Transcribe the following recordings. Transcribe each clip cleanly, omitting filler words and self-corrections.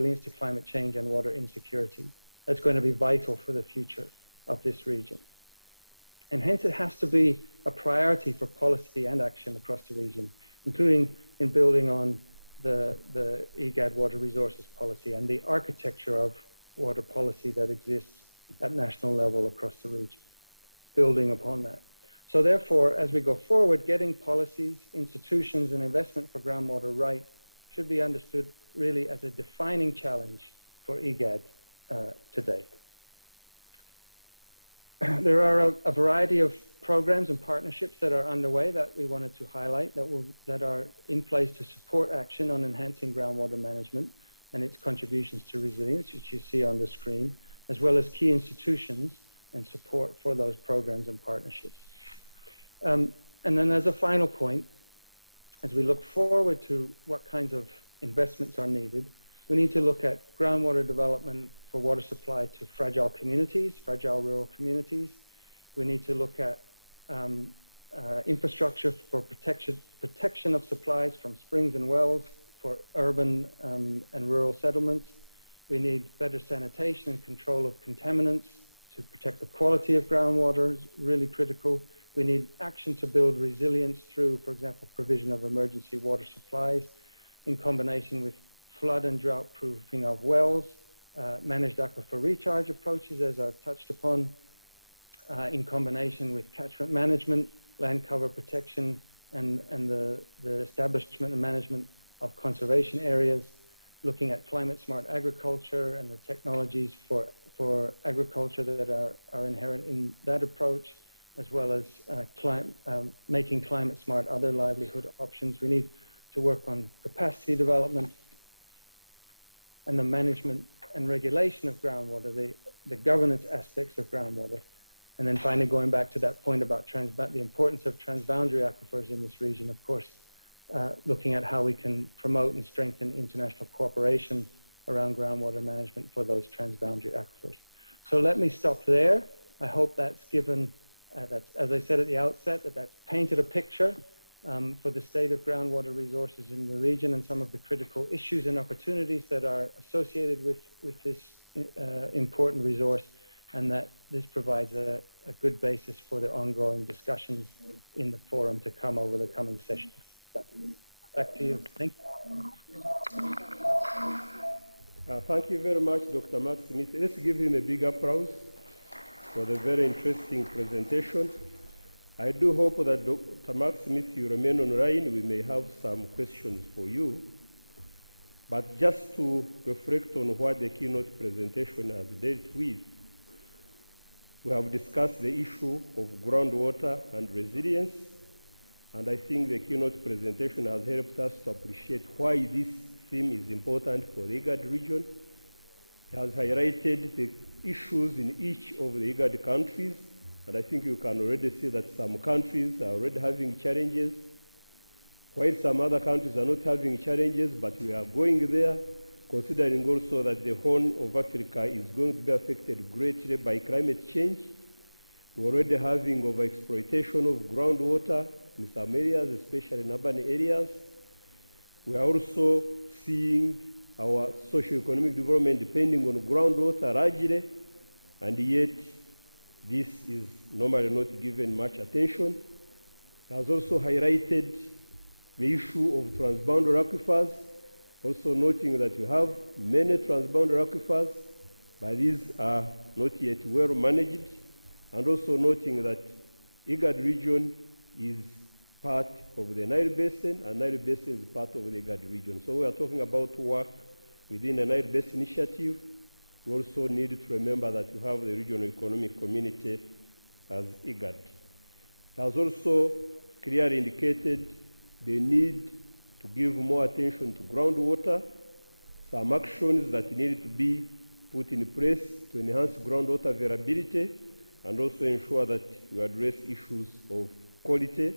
resilience to climate change and water insecurity. That's going to be vital for the future of this region. And hence it has to be a priority for policy and action across the region, including in building on the IGAD water resources policy and the architecture of water policy that exists at national level across the region, building upon that. So therefore, as we go forward, getting policies, institutions, and investment for groundwater right should be understood really as a defining challenge for IGAD today. There are a variety of programs and partnerships that are underway that we wanted to highlight that are in place to support action on enhancing groundwater management and its contributions to resilience, which you see on the screen, as well as key institutions and support for those programs and partnerships. And then as a final point, as we look forward to what kinds of investments are needed, we need to look at groundwater development for water supply to fragile communities, fragile rural communities. We need to look at infrastructure for protection of supplies from springs and wells for urban and rural settlements. We need better sanitation and control of contaminants to protect the quality of groundwater is really critical. We need action to build resilience through, for example, provision of emergency water supplies in combination with flood and drought proofing of wells, managed aquifer recharge approaches, as I've touched upon, in combination with catchment management, land cover protection, and the establishment and management of conservation areas, looking at climate smart agriculture and the technologies for agriculture that are inherent in that approach, as well as making climate smart other livelihood options. We need to work on capacity development and the management and regulation of groundwater, the governance aspects of groundwater. And then finally, going back to that point about the importance of transboundary aquifers in this region, of course, looking at how we can promote and strengthen international cooperation around groundwater management for those transboundary aquifers. So let me stop there. I hope that's given, as I said at the outset, that's painted a picture for the state of groundwater resources in the region and some of the critical issues and opportunities that are associated with this important resource, and that this provides a good basis for the ongoing discussions in the forum to come over the coming sessions. Back to you. Thank you. Thank you very much, Dr. Max Smith. Let's give him a big applause for the very interesting presentation. I do hope that Dr. Max Smith, you remain online. We may have some questions for you. But just to reflect on what the keynote presentation has dealt with, we have discussed the issue of groundwater and resilience, and I think the keynote presentation has helped us to appreciate why this theme is important for the IGAD region. It has highlighted the issues in each of the IGAD countries, and I think you can already see that some countries are already having challenges, while some other countries are not having challenges, but we are going there, considering also that the Horn of Africa is going to be affected greatly by climate change. We're already having overexploitation of groundwater in some areas, especially in urban areas. We are also seeing our socio-economic development depending on groundwater largely, and yet this is normally not given much attention. It has also highlighted the issue of transboundary aquifers, also noting that we have many transboundary aquifers, but these are not yet well managed, and also noting that IGAD region is part of the Nile Basin, and Nile Basin is part of the IGAD region. So we are talking about work within the Nile Basin initiative. We also need to remember that you have the regional economic community as IGAD. It has also clearly indicated the need to give more attention to groundwater, some actions that need to be put in place to enhance groundwater availability, and also ensure that we address issues of quality.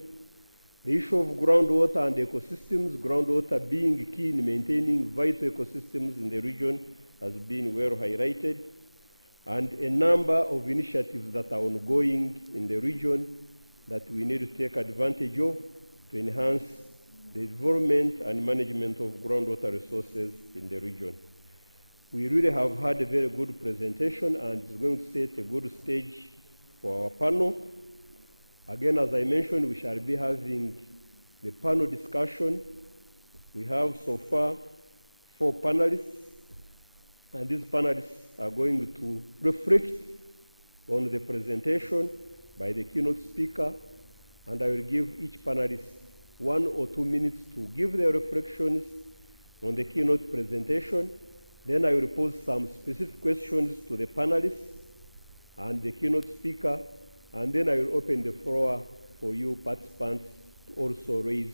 The issue of groundwater and ecosystems, groundwater being key in maintaining vital ecosystems in the region, has been well highlighted, and a number of initiatives that are ongoing in the region that we need to take advantage of to enhance the development and management of groundwater resources in the region. We really have had a very good presentation, and it's going to set a good stage for our panel. Again, as I mentioned, we shall be having the panel discussion. We have so far 4 panelists, and these panelists are going to reflect on the presentation by the keynote speaker, and I will give each panelist 1 or 2 minutes to give their reflections on the keynote presentation. Then I will pose some specific questions to the panelists and the keynote speaker, and then I will open the floor for you participants to also raise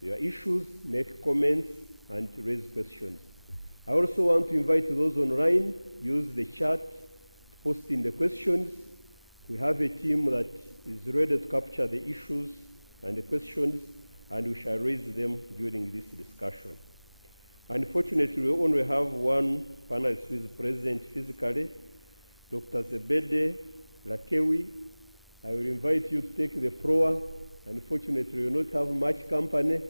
your issues, make comments, and raise questions. I also want to invite those online, use the chat to post in the questions. We have a team that is ready to capture the issues and the questions, and we shall raise them during this discussion. Unfortunately, we only have 1 panelist who is present physically, Dr. Zebede Lakewi. I will invite you to take the floor. Unfortunately, we will not have much company,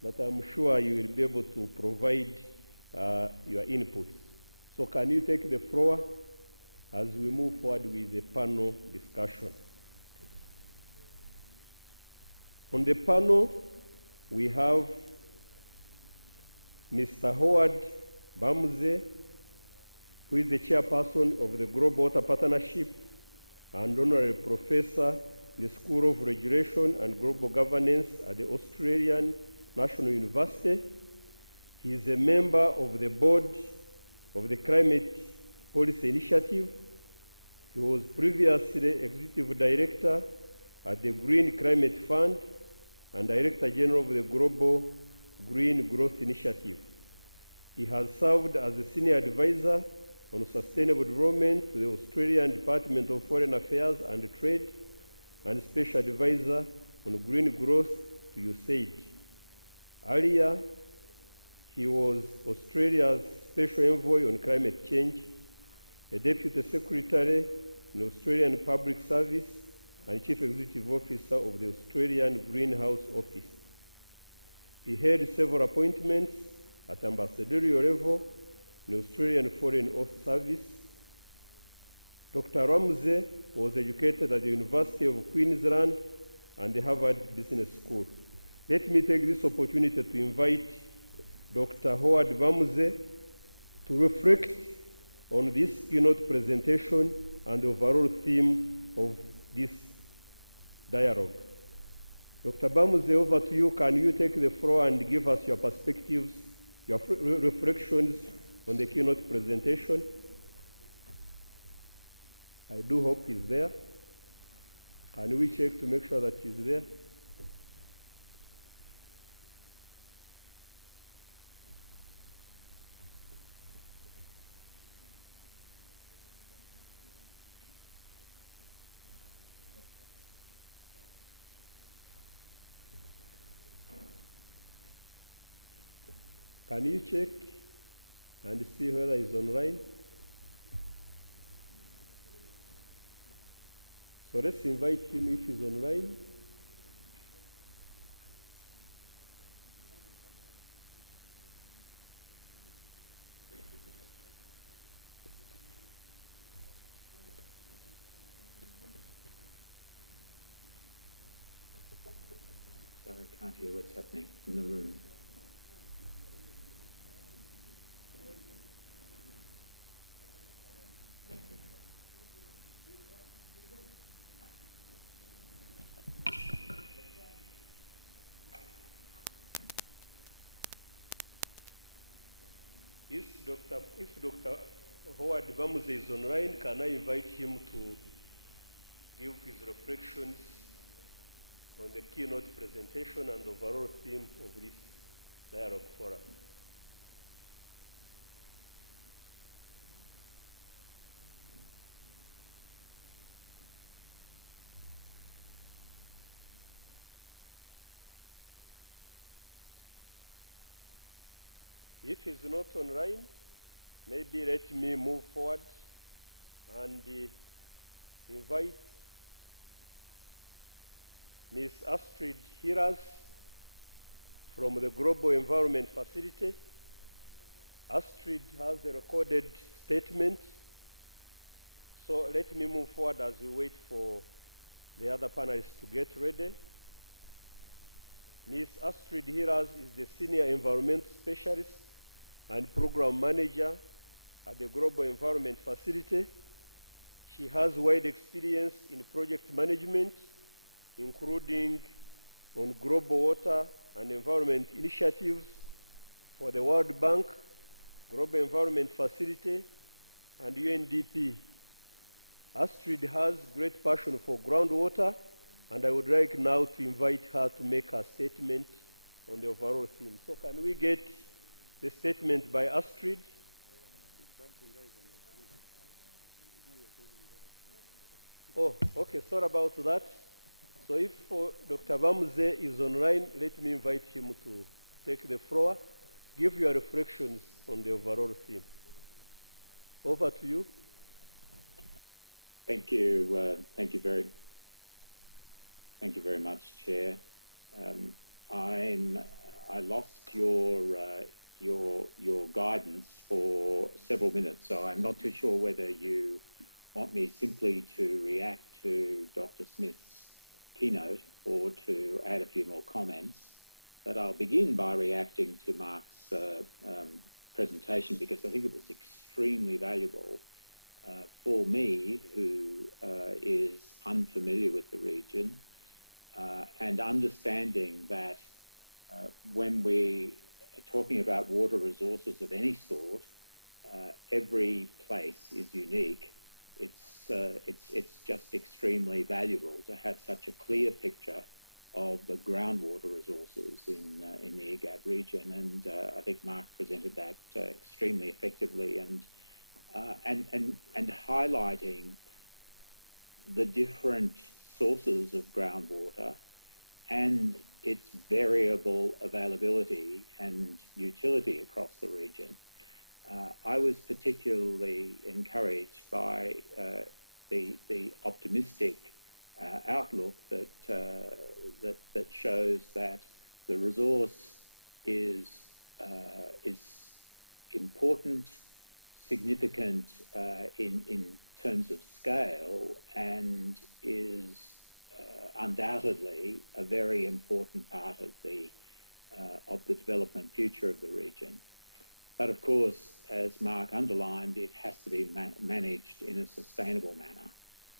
but I'm sure you will be able to provide your input. So can you take the floor as we move forward with the panel discussion? On the panel, we have Mr. Howard Bamuze, who is the chairperson of the Global Water Partnership and honorary professor in the School of Regulation and Global Governance at the Australian National University. He is a member of the board of the Climate Policy Initiative. He was previously executive director at the Green Climate Fund and director general of the Global Green Growth Initiative. He has served as a senior advisor on sustainable development to the Australian Department of Foreign Affairs and Trade and special advisor on green growth to USAID. Earlier, he was Australia's special envoy on climate change, a deputy secretary in Australian Public Service, and chief executive officer of the Australian Greenhouse Office. He held several appointments at ambassadorial level in Australian Foreign Service. Dr. Ramsey was educated at the University of Queensland and the Harvard Business School. Let me take this opportunity to invite Dr. Howard Bamuze to reflect on this keynote presentation and the overall theme of this dialogue. Dr. Bamuze, over to you. Can you take the floor and give us your perspectives, your reflections on the keynote presentation? I do hope he's there. Can we check to make sure that he's there? Can you check and see whether he's online? So let's invite him if he's online. Sorry, I can't hear what's happening in the room. If Dr. Howard Bamuze is online, can I invite him to give his reflections on the keynote presentation and the overall theme of this dialogue forum? If he's not online, maybe let me move forward and invite Ms. Astrid Hiras from the Global Environment Facility Astrid has a recorded statement. So let me move forward as we wait for the other panelists to get ready. Ms. Astrid Hiras is the Senior Environment Specialist and Program Manager at the Global Environment Facility. She has wide experience in project management, including on global water and environment initiatives for the World Bank, Global Environment Facility, and UNDP. Astrid has great passion for groundwater, and I would like now to invite her to make a statement on the overall theme. So can we get the statement by Astrid? Oh, okay, sorry about that. So if Dr. Bamuze is online, let me invite him to take the floor, give your reflections on the overall theme. Over to you. Thank you. Thank you very much, Chair. I lost your guidance for several minutes, so I'm not too sure whether you want me simply to react to Dr. Smith's keynote or to add a few more comments. But I'll begin by reacting to Mark's presentation, because I think it was extremely valuable for me, who is unfamiliar with the region, and understanding that when we are talking about water resources of any sort, every place is unique. It's just extremely valuable to have such a clear picture of the groundwater resources in the IGAD region, and I think Mark presented that extremely effectively, and highlighting the different sources of groundwater and its variable availability and utility across the region. I was particularly encouraged by the optimistic outlook that shows that the resource is important, significant in terms of scale, and is undoubtedly a very important part of the development future of the region. But of course, as Mark underlined, it has to be managed in a sustainable manner,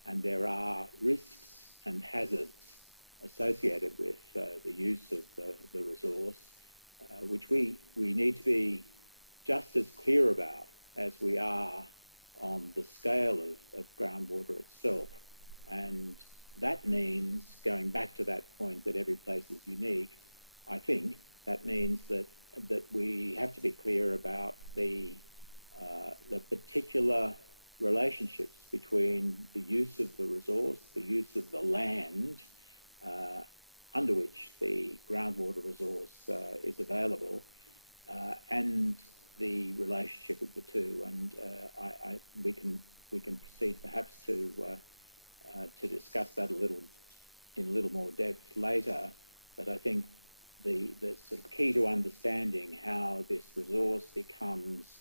and there are risks and hazards associated with the use of the resource, which we need to be just as clear about as we are on the scale of groundwater itself. And that means, going back to that point that every place is unique, I think that means that we have to be clear about the particular relationships between the use of the resource, the use of the land under which the groundwater resource is available, and the relationship of the two. And we can proceed perhaps to discuss that in a little more depth later. But I think the sort of key to understanding how this resource becomes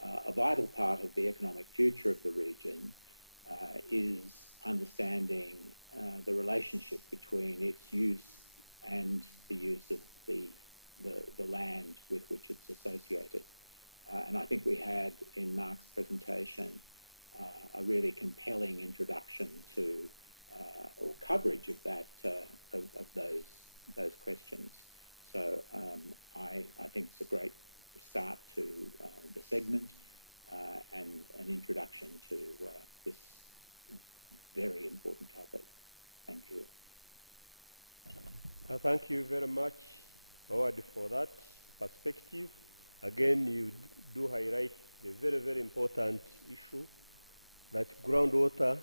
a vital part of the economic future of the region is understanding the relationship between its use and the use of the land with which it's associated. And I think we had in Mark's presentation a really compelling introduction to or coverage of that of those questions. So I think it's a great start to the segment and an introduction to this very important topic. Thank you. Thank you very much, Howard, for that perspective. Again, you do highlight the very, very important issue that groundwater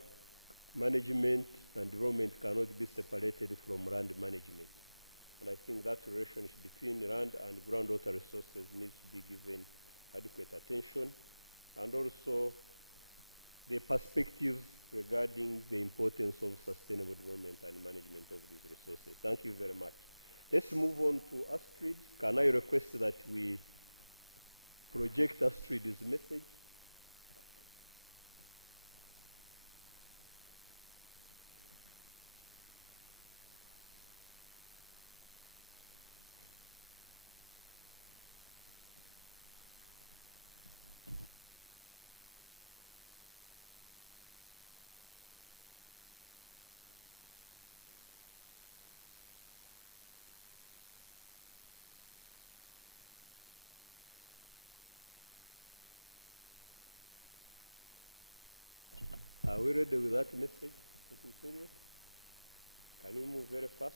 management and development cannot be separated from land management. And I think that relationship between land and groundwater resources needs to be given adequate attention, and also the perspectives regarding the importance of sustainable development and management of these resources. Thank you very much. Let's move on to Astrid. Can I request that we project Astrid's message. Are we ready with that message? Can you move very fast?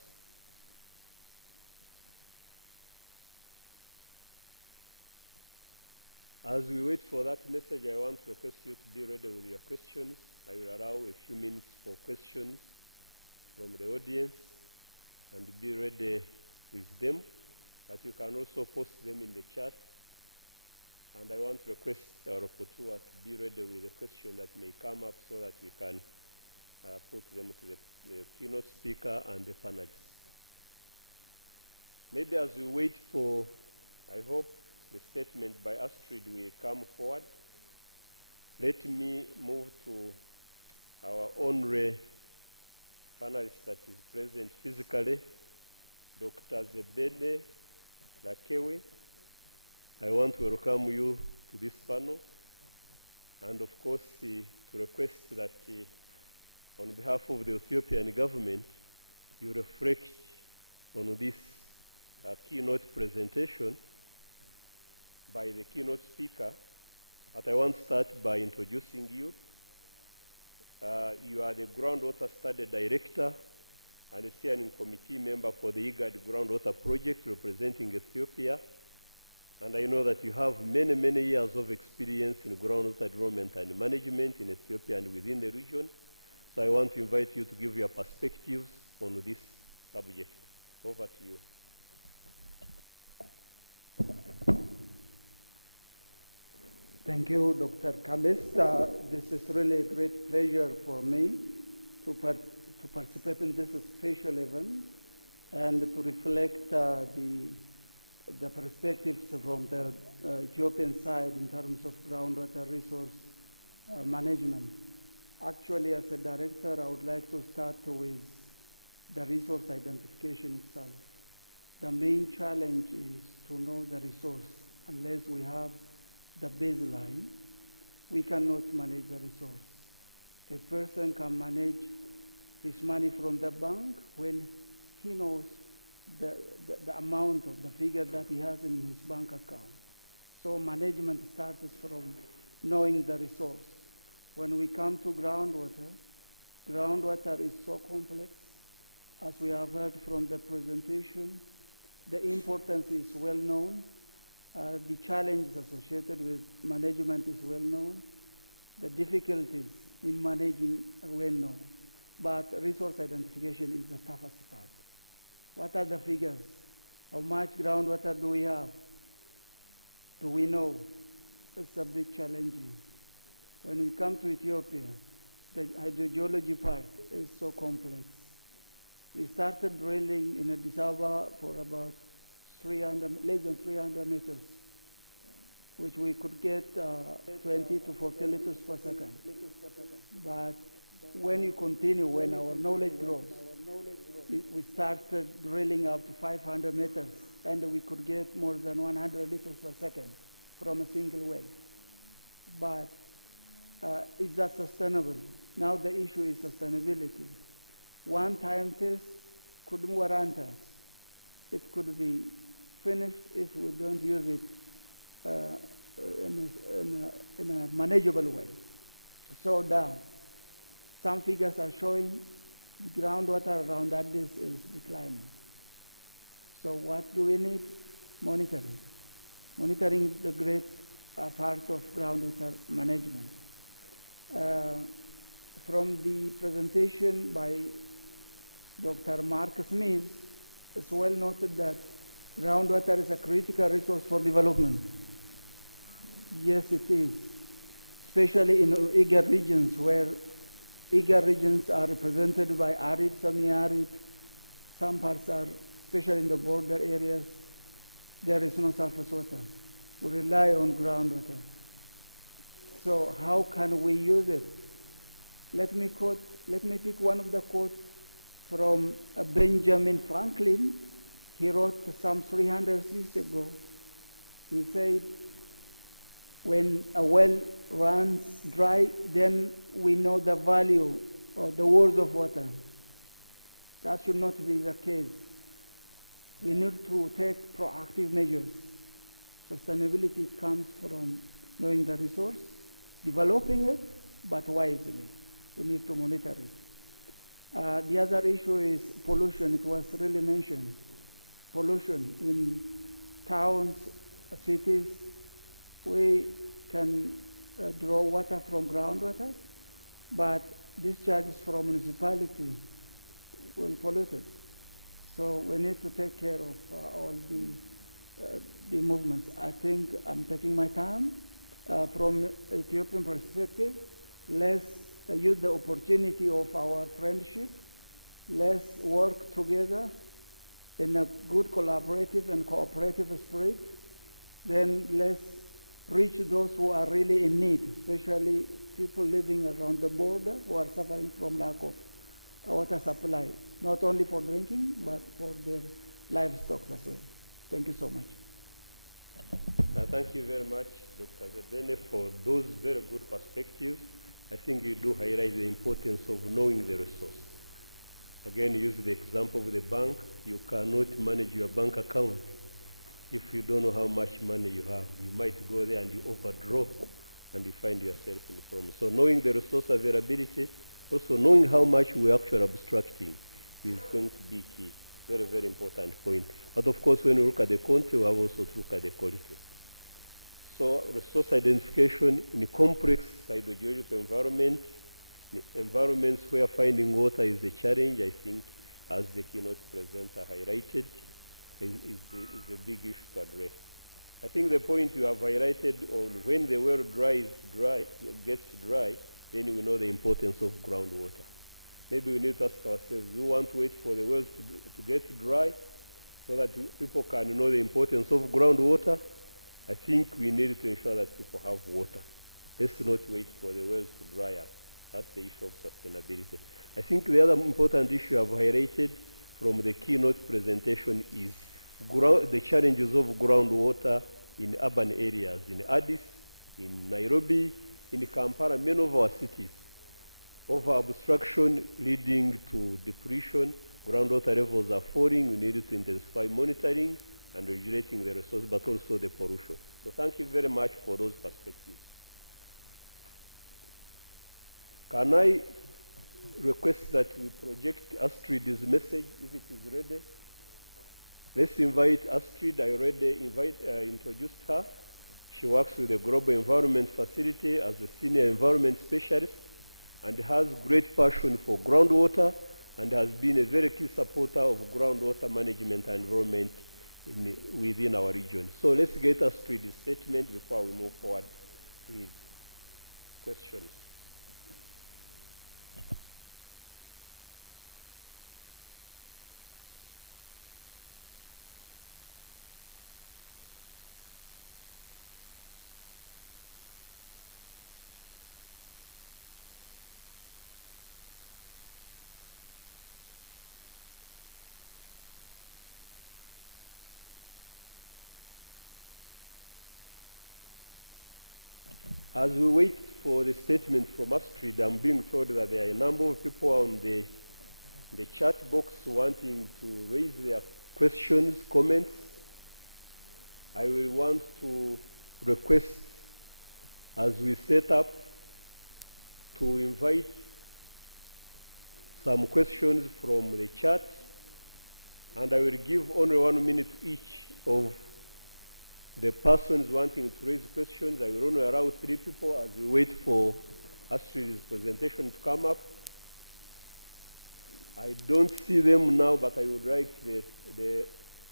As we wait for that message, I want to request you to be ready with your questions. I will allow a few minutes for questions from the audience and be ready with them. But you can also post them in the chat. And I want to request our rapporteur to be ready with a question that may come up so that we can put them to the keynote speaker and the panelists. Maybe as we wait for, I hope, the statement by Astrid will come forward, let me move to our honorary panelist that is present physically, Dr. Zebede Lakewe. I want to welcome you to this panel, and of course to request that on behalf of the Ethiopian government, you reflect on this keynote presentation by the keynote speaker. But I want to start by introducing you. You are the Groundwater Study Director and a steering committee member for the IGAD Groundwater Project representing Ethiopia. And I know that you have many, many years of experience in groundwater development and management in Ethiopia and within the region. So I want to invite you to give your perspectives on this subject. Over to you. Thank you, Dr. Kalis. This is really a great pleasure for me to participate in this special event and to reflect the perspectives from the Ethiopian side in terms of groundwater resource management. Actually, as a director, I would like to start with the resource identification itself. The main challenge is to know the resource. Unless we have the baseline, we cannot manage the resource. A person can manage his money from the bank when he knows the amount of the figure that he has in his bank account. So management starts from knowing the resource. When we come to groundwater is so complex. As we have heard from the presentation, the importance is well known. The challenges associated with management is well known. The difficulties in managing are well known. But resource identification is the toughest part. What are the figures? How much groundwater do we have? Do we know? It's a bit challenging. When we come to Ethiopia, the hydrogeology part is so complex. We started drilling in Addis Ababa for about less than 300 meters, which we could get 20 to 40 liters per second. But when you continue, when our knowledge grows, we started drilling up to 500 meters, and we could get more than 100 liters per second from a single well. But is that sustainable? Now the issue is sustainability. One-time test couldn't warrant us. It could be finished if we don't use it in a manageable way. So down. Some figures are showing the groundwater around Addis is declining. So what do we need? Monitoring. Monitoring is the great part of groundwater management. From the presentation by Dr. Mark Smith, it's well noted that groundwater is a critical resource for development. Yes, it is. Especially in IGAD regions, where IGAD regions are represented by arid, semi-arid. Some parts are, especially in the border areas, there is no surface water. we rely on groundwater. So how can we use it? Let me pick one of the quotes from Benjamin Franklin. He wrote some 300 years ago. He said, when a well runs dry, then we know the value of the worth of water. That should not be the case. We need to take proactive measures. Sustainability comes from knowing the resource, developing it, but wisely. We need to monitor it. The other issue is pollution. It was really mentioned. Pollution in towns, cities. We can draw water from groundwater, but discharges from municipality will pollute it. So we need to take care of all the movements. I think I'm taking my time. From Ethiopian perspective, let's use the opportunity of our friendship. Let's work together in a good collaborative and cooperative spirit. Then let's reach those who are really in need, especially people living around the border who are suffering from lack of water supply, not only for drinking, but for their livestock as well. Thank you so much. Thank you very much, Dr. Zebene, for those very good perspectives. I think you do highlight the importance of knowing the resource. Again, use the example of the bank. You cannot manage your bank account if you don't know how much money you have. You might go there and you overdraw and you find yourself in a problem. So knowing the resource availability, also knowing how much we're actually abstracting is going to be key. Very, very important point. But of course, when we look at the quantity, we have also to look at the quality. So resource identification in a complex hydrogeological environment, in environments where finding water is a challenge, I think, as the keynote presenter highlighted, is a big issue to address. I think the point you have highlighted on when the well gets dry, then we know the importance of groundwater. Maybe we need to ask ourselves, do we want to wait for the wells to get dry so that people can know the importance of groundwater? I think we need to ensure that people have water. Let's not wait for the wells to dry up. That's the issue of sustainability. I think the other important issue I've highlighted from the keynote presentation is the challenges of groundwater in urban areas, in Addis, in Nairobi, in Kampala, many of our cities. Over obstruction leading to depletion, groundwater levels are falling. We need to intensify monitoring and regulating the resource, but also the pollution. So thank you very much for those perspectives. Can I request that we project Astrid's message if it is ready? Let's invite Astrid. I already introduced her. She works with the Global Environment Facility as a senior environment specialist and has great passion for groundwater and has been a very key supporter of groundwater management and environment within our region. So let's get Astrid's statement before we move forward with questions. As we wait for the statement from Astrid, I'm being told that there are a number of people on the chat box wanting to raise their questions, comments. I will want to request, as we set up, to invite some questions from the chat, and I will give only 1 minute to each of the persons wanting to raise questions. I will only allow 3 people as we wait for Astrid's presentation to come up. I don't see them now, but I would like the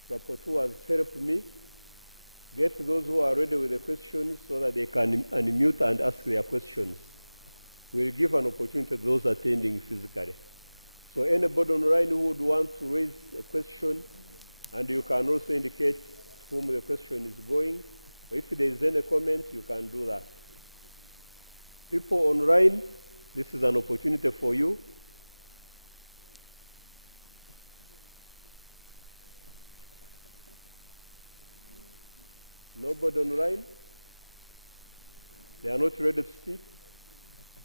rapporteurs help me get those who are ready with the questions so that they can unmute and ask their questions. We'll give an opportunity to those attending physically. So anybody online who would want to raise a question, and you can also indicate whom the question is going, If there is any comment, you can do that. People online, this is an opportunity for you. Nobody online? They are not ready to speak?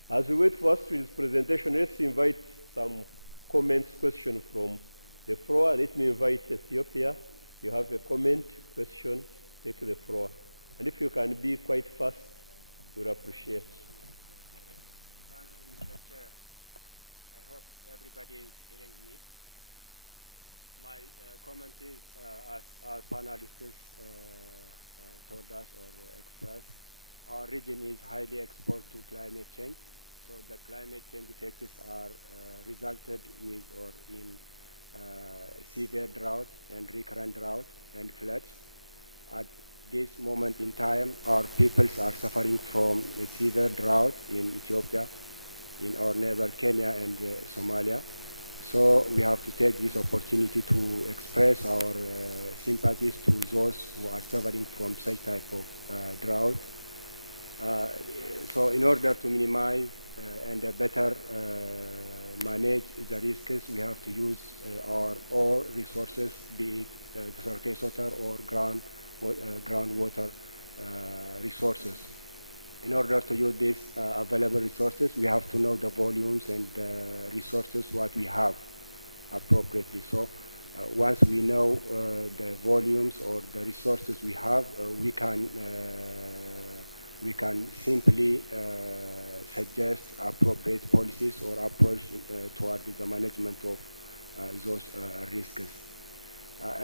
As we wait for Astrid's presentation, let's invite some comments, questions from the floor. Let me invite Ethiopia. You have a comment, question, take the floor. And if you can be quite fast, we'll appreciate. Thank you, Mr. Chair. I hope everybody is hearing me. My comment is, as our panelists told us or expressed, our region is highly exposed to climate change. So the climate change effects are resulted with or in severe drought and recurrent drought and floods. At this moment in time, our peoples are suffering from a severe drought in Ethiopia, in our neighbor Kenya and Somalia. So we have to take this opportunity to express our sympathies to those who are suffering from such type of drought. So in order to minimize and better manage the risks, we have to use our all resources, be it the surface water or groundwater resources. In order to use these available resources, we have to know the volumes and resources what we have appropriately. So once we know the volumes or the resources we have, we can simply suggest appropriate policies or approach toward the management of those risks.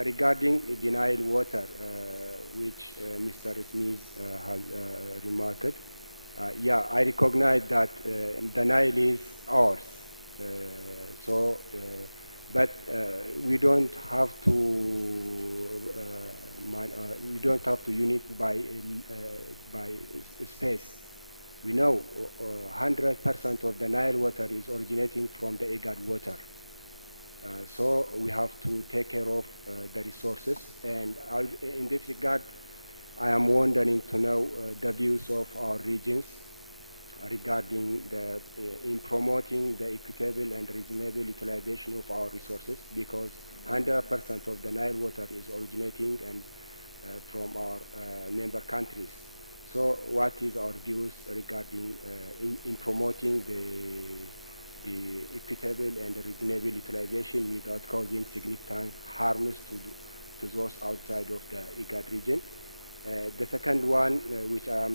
Regarding denied water, which Mr. Smith has remarked, yeah, I recognize that the Nile is ours. But we don't have to unit by space. We know 100% of the Nile water is originating from the IGAD water. So we have to take care of the resources. And in this regard, I am wondering to know the views of our regions regarding in promoting the equitable and reasonable utilization of our resources, because 100% of the Nile water is originating and from our member countries. So what is our views regarding in promoting the equitable and reasonable utilization without causing significant harms to those outside of the IGAD region? The second one, which I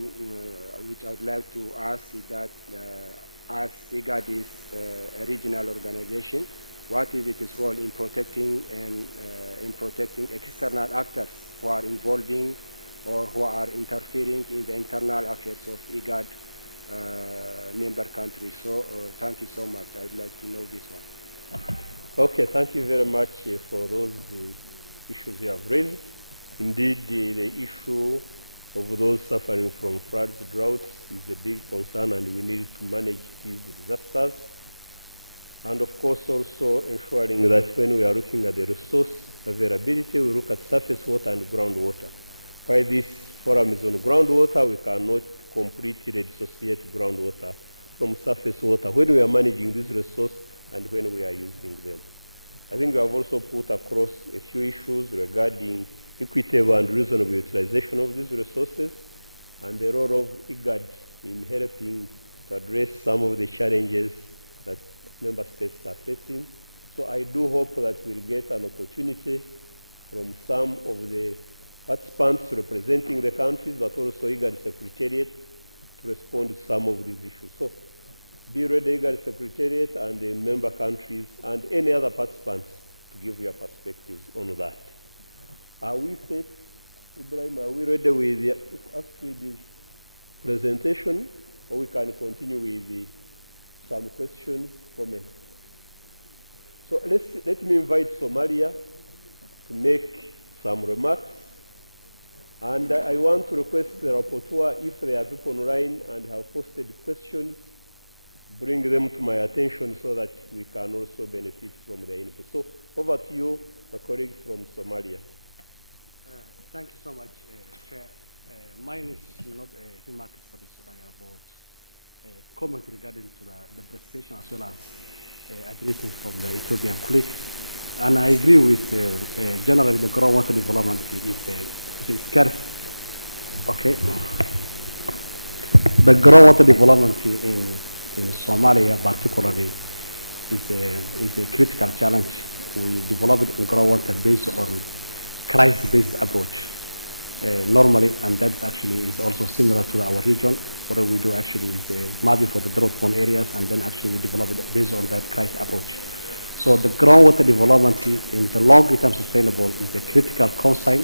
would like to ask, is that as IGAD is a regional organization, what is its role in protecting external actors who are involving or who are interfering in the internal affairs of IGAD member countries? So thank you so much. I would like to know this one. Okay, thank you very much for those issues you have raised. Indeed, the issue of those suffering from floods, droughts is a big concern, and we need to manage these disasters. And of course, also ensuring that when we are looking at the resource availability, we look at surface water and groundwater. While this forum is on groundwater, we cannot completely dissociate groundwater from surface water when we are managing this resource and when we are using them. I think we have also put across a few issues regarding equitable and reasonable utilization of these resources and the role of IGAD in helping to address some of the challenges that member states are facing. So I do hope that we'll get an opportunity from some of the participants representing the countries, but also IGAD Secretariat, to respond to some of these issues. So be ready, IGAD Secretariat and the member countries and any other participants to give your perspectives on that. Are we set, Ibrahim? Are we ready with Astrid's presentation, or we can continue with some questions, comments? So let me invite Somalia to make some remarks. And I want to request the rapporteur, if there are people online and have posted questions, bring them to my attention so that we can also benefit from their input. So over to you, a colleague from Somalia. Thank you so much, Chair. Mine is not a remark for this about a comment regarding to the presentation as well as addressing from the Ethiopian colleague. And I agree with generally the groundwater development is scarce. Okay. The groundwater development in Somalia particularly is a critical challenge. We develop it in groundwater based on crisis-based approach normally, and that actually is also similar to our region. What we do actually is maybe for the drought-prone areas, and then actually we develop it based on that crisis approach. So the groundwater development in the long-term sustainable is a critical concern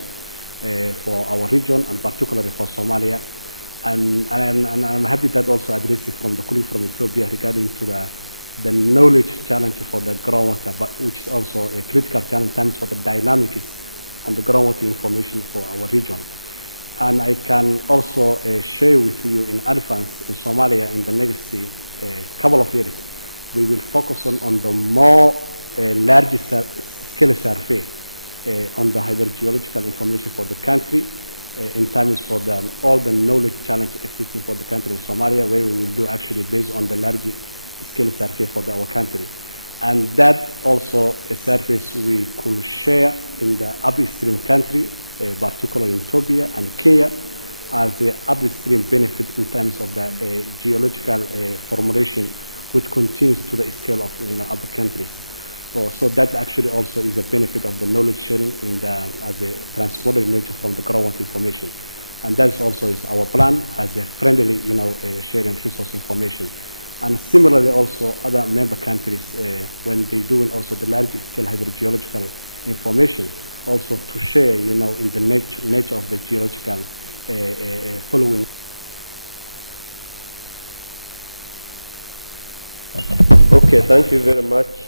for our region and particularly for Somalia. And I'm happy that also addressed from the colleague from Ethiopia regarding to the knowledge challenge for the groundwater, but which is also a critical challenge times for the dynamics on the groundwater information for our region. And I can also share with you in advance in Somalia in the next couple of years, we will focus on the more large scale survey on the hydrogeological information for the country in terms for all the knowledge challenge existing for the country in Somalia, where we will do actually based on the large scale survey for our country. And that also a surface we could share in the upstream country, particularly in Ethiopia and Kenya, as the upstream benefit in terms of the geological formulation, which continues to the scale of other countries. So that actually also is a benefit of the knowledge sharing in as a transported nature from the groundwater information. And that also is our plan as a friendly, sharing resource information. And similarly also other member countries, when they do also the large scale hydrogeological information, also to share, in the nature of the geological following. Okay, thank you very much,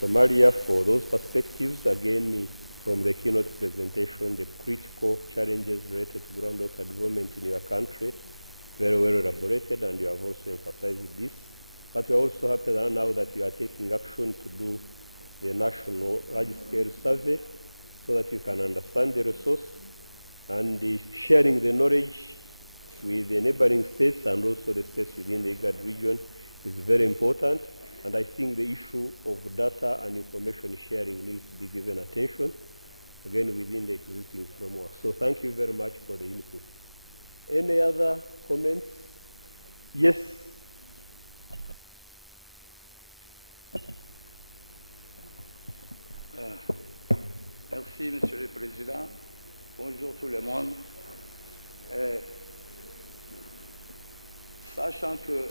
Somalia, for those perspectives. Again, from the keynote presentation, the critical challenges related to groundwater development in your country, very well elaborated, and you have also emphasized this. But we are also happy that now that you are taking action to do the national large-scale survey so that you can understand the resource, and sharing the knowledge with the neighboring states and also the states within the IGAD region is very important. And I think the issue of data and information sharing needs to be given attention, again, within the existing framework. So thank you very much for the input. Any other comments? Yes. Merci, Monsieur le Président. Bonjour tout le monde. Sachant que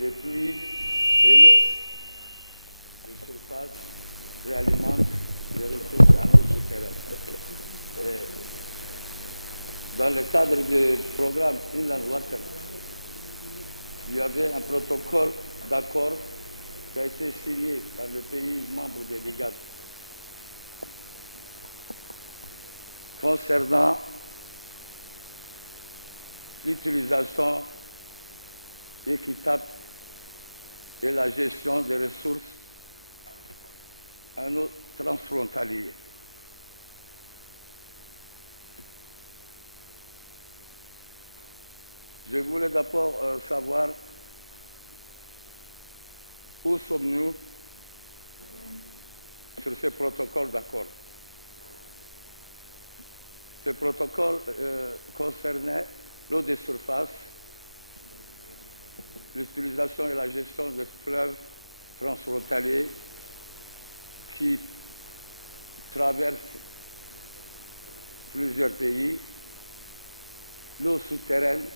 les pluies et l'eau de surface réalimentent les ressources en eau souterraine. Dans le cadre du programme Inland Water, il y avait un protocole d'accord qui a été signé par les pays membres de l'IGAD concernant l'utilisation équitable et la gestion des ressources en eau transfrontalière. Je voulais d'abord savoir où sommes-nous sur ce protocole d'accord. Ce protocole concernait l'eau de surface, l'utilisation et la gestion des fleuves transfrontaliers qui traversent plusieurs pays, l'eau souterraine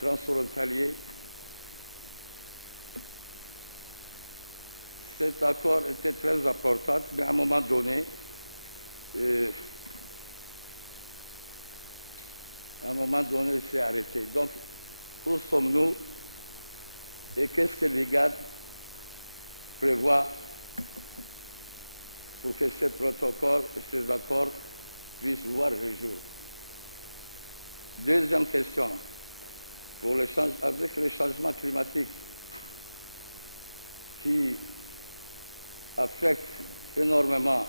transfrontalier. Cet accord était très important, mais à un moment donné, il s'est arrêté. Donc, où sommes-nous et qu'est-ce que l'IGAD prévoit pour que ces protocoles et ces accords puissent voir le jour? Deuxième question, avec le changement climatique qui affecte énormément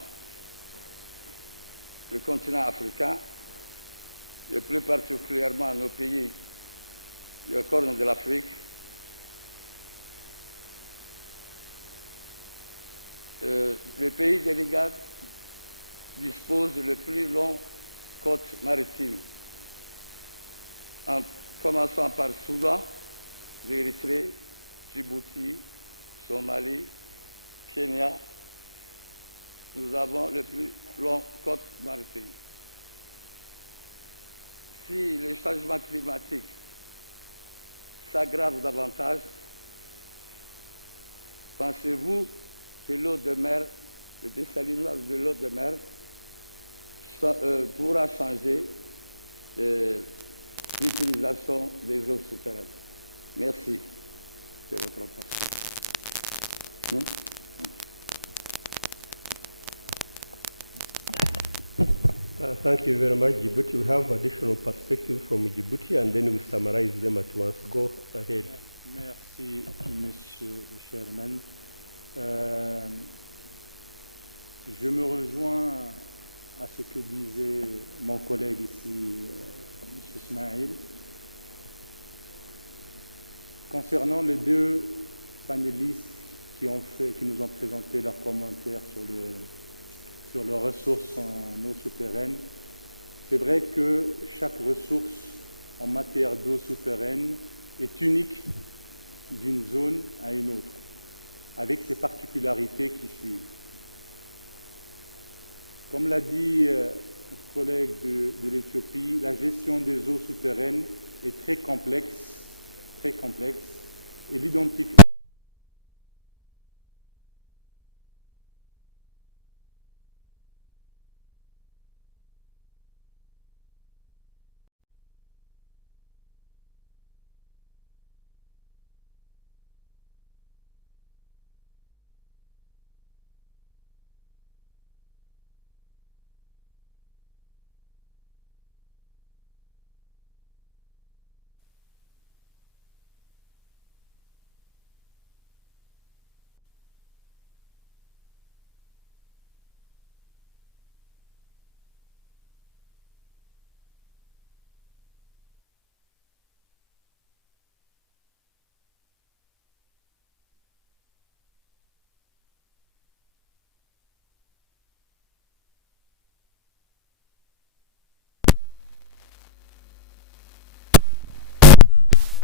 le continent africain, et plus particulièrement nos pays du Corne de l'Afrique, les pays de l'IGAD disposent de plus longues côtes maritimes, en commençant par Soudan, l'Érythrée, Djibouti, Somalie, Kenya. Nous avons les plus longues côtes maritimes. Si les changements climatiques s'aggravent davantage, pensez-vous que l'eau de mer, le dessalinage de l'eau de mer pourra changer l'utilisation des eaux souterraines? Merci de votre attention. Thank you very much, Djibouti. We have additional perspectives from Djibouti, and then we summarize them at once. Go ahead. Merci, Monsieur le Chairman. Je me rejoins à ce que disait mon collègue ici, M. Ismail. Concernant les deux panélistes qui nous ont présenté leurs commentaires sur leurs ressources en eau souterraine, c'est vrai que chaque ressource en matière d'eau souterraine est unique d'une zone à une autre, avec ses particularités qui suivent. Comme l'a dit le collègue de l'Éthiopie, la gestion des eaux souterraines est très complexe, et l'identification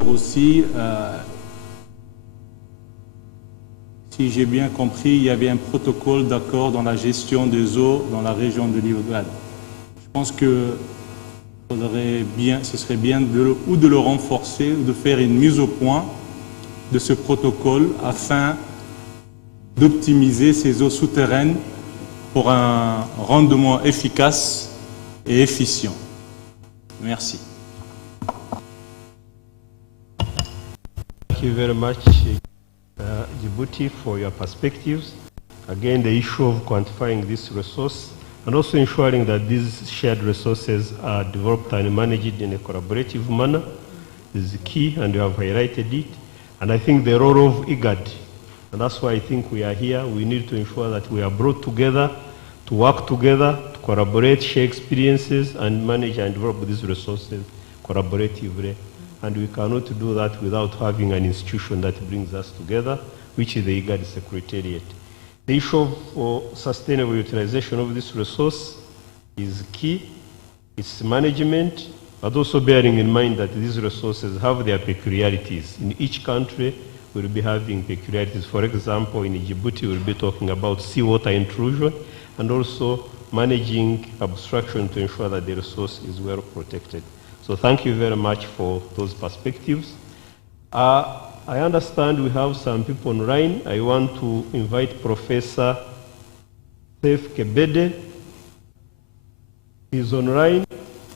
aussi, si j'ai bien compris, il y avait un protocole d'accord dans la gestion des eaux dans la région de l'IGAD. Je pense que ce serait bien de le renforcer ou de faire une mise au point de ce protocole afin d'optimiser ces eaux souterraines pour un rendement efficace et efficient. Merci. Thank you very much, Djibouti, for your perspectives. Again, the issue of quantifying this resource and also ensuring that these shared resources are developed and managed in a collaborative manner is key, and you have highlighted it. And I think the role of IGAD, and that's why I think we are here, we need to ensure that we are brought together to work together, to collaborate, share experiences, and manage and develop these resources collaboratively. And we cannot do that without having an institution that brings us together, which is the IGAD Secretariat. The issue of sustainable utilization of this resource is key. It's management, but also bearing in mind that these resources have their peculiarities. In each country, we'll be having peculiarities. For example, in Djibouti, we'll be talking about seawater intrusion and also managing abstraction to ensure that the resource is well protected. So thank you very much for those perspectives. I understand we have some people online. I want to invite Professor Seth Kebede. He's online.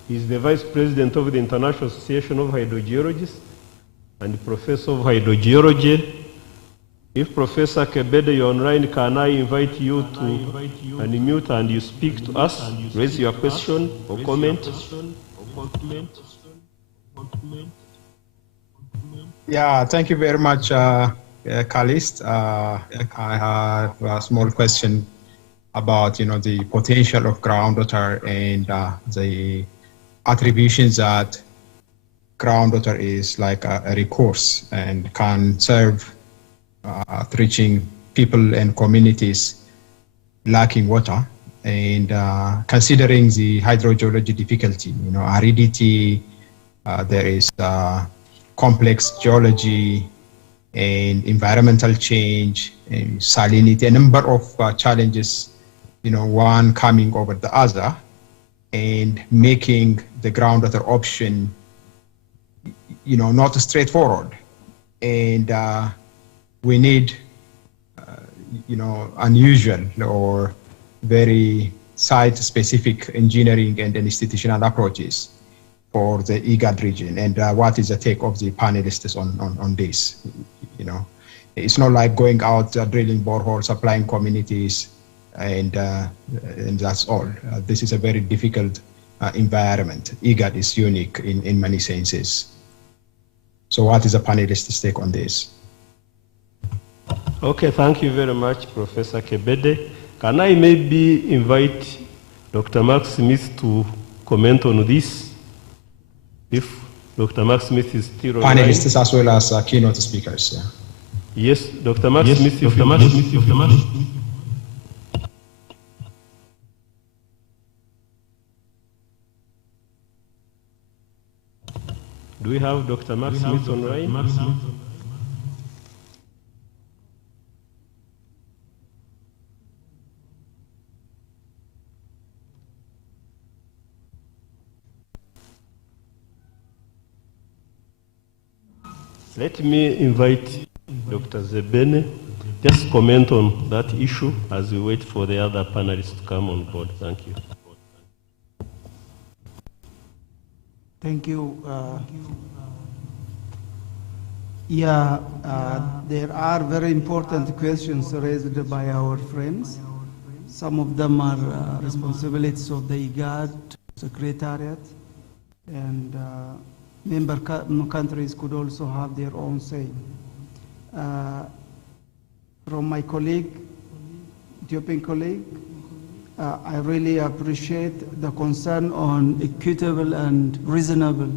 He's the Vice President of the International Association of Hydrogeologists and Professor of Hydrogeology. If Professor Kebede, you're online, can I invite you to unmute and you speak to us, raise your question or comment? Yeah, thank you very much, Khalist. I have a small question about the potential of groundwater and the attributions that groundwater is like a resource and can serve reaching people and communities lacking water, and considering the hydrogeology difficulty, aridity, there is complex geology and environmental change and salinity, a number of challenges, one coming over the other, and making the groundwater option, not straightforward. And we need, unusual or very site-specific engineering and institutional approaches for the IGAD region. And what is the take of the panelists on this? It's not like going out drilling boreholes, supplying communities, and that's all. This is a very difficult environment. IGAD is unique in many senses. So what is the panelist's take on this? Okay, thank you very much, Professor Kebede. Can I maybe invite Dr. Mark Smith to comment on this? If Dr. Mark Smith is still online. Panelists as well as keynote speakers. Yeah. Yes, Dr. Mark Smith. Dr. Mark Smith. Dr. Mark Smith. Do we have Dr. Mark Smith online? Let me invite Dr. Zebene, just comment on that issue as we wait for the other panelists to come on board. Thank you. Thank you. There are very important questions raised by our friends. Some of them are responsibilities of the IGAD Secretariat, and member countries could also have their own say. From my colleague, Ethiopian colleague, I really appreciate the concern on equitable and reasonable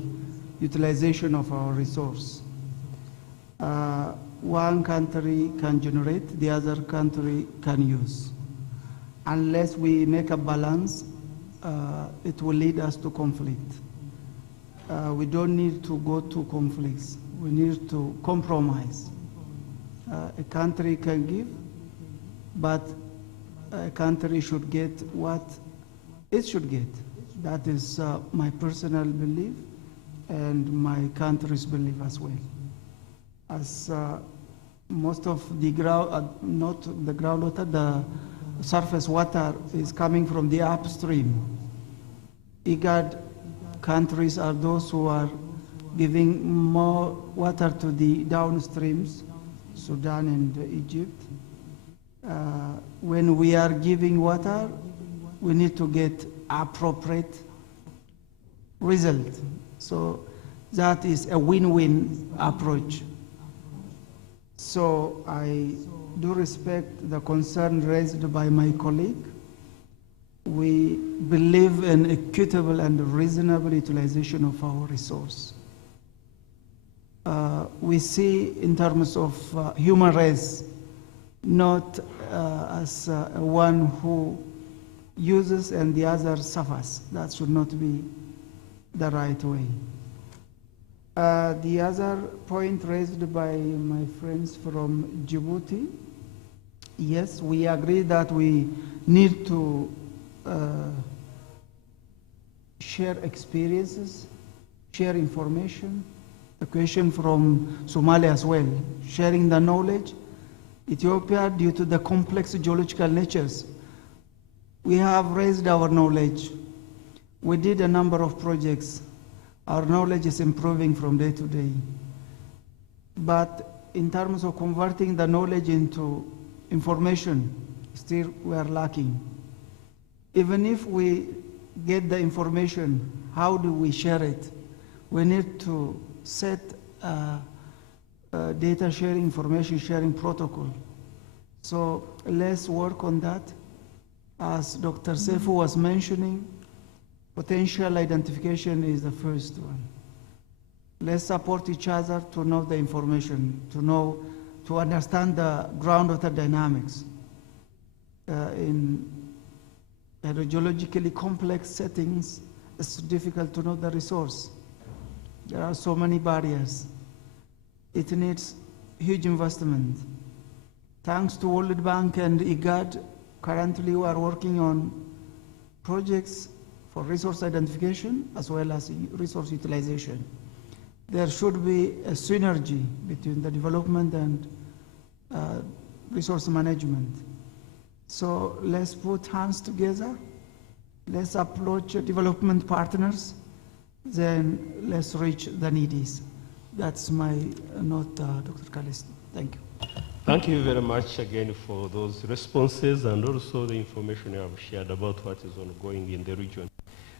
utilization of our resource. One country can generate, the other country can use. Unless we make a balance, it will lead us to conflict. We don't need to go to conflicts. We need to compromise. A country can give, but a country should get what it should get. That is my personal belief and my country's belief as well. As most of the not the groundwater, the surface water is coming from the upstream. IGAD countries are those who are giving more water to the downstreams, Sudan and Egypt. When we are giving water, we need to get appropriate result. So that is a win-win approach. So I do respect the concern raised by my colleague. We believe in equitable and reasonable utilization of our resource. We see in terms of human race, not as one who uses and the other suffers. That should not be the right way. The other point raised by my friends from Djibouti, yes, we agree that we need to share experiences, share information. The question from Somalia as well, sharing the knowledge. Ethiopia, due to the complex geological natures, we have raised our knowledge. We did a number of projects. Our knowledge is improving from day to day. But in terms of converting the knowledge into information, still we are lacking. Even if we get the information, how do we share it? We need to set a data sharing, information sharing protocol. So let's work on that. As Dr. Sefu was mentioning, potential identification is the first one. Let's support each other to know the information, to understand the groundwater dynamics. In hydrogeologically complex settings, it's difficult to know the resource. There are so many barriers. It needs huge investment. Thanks to World Bank and IGAD, currently we are working on projects for resource identification as well as resource utilization. There should be a synergy between the development and resource management. So let's put hands together, let's approach development partners, then let's reach the needies. That's my note, Dr. Calisto. Thank you. Thank you very much again for those responses and also the information you have shared about what is ongoing in the region.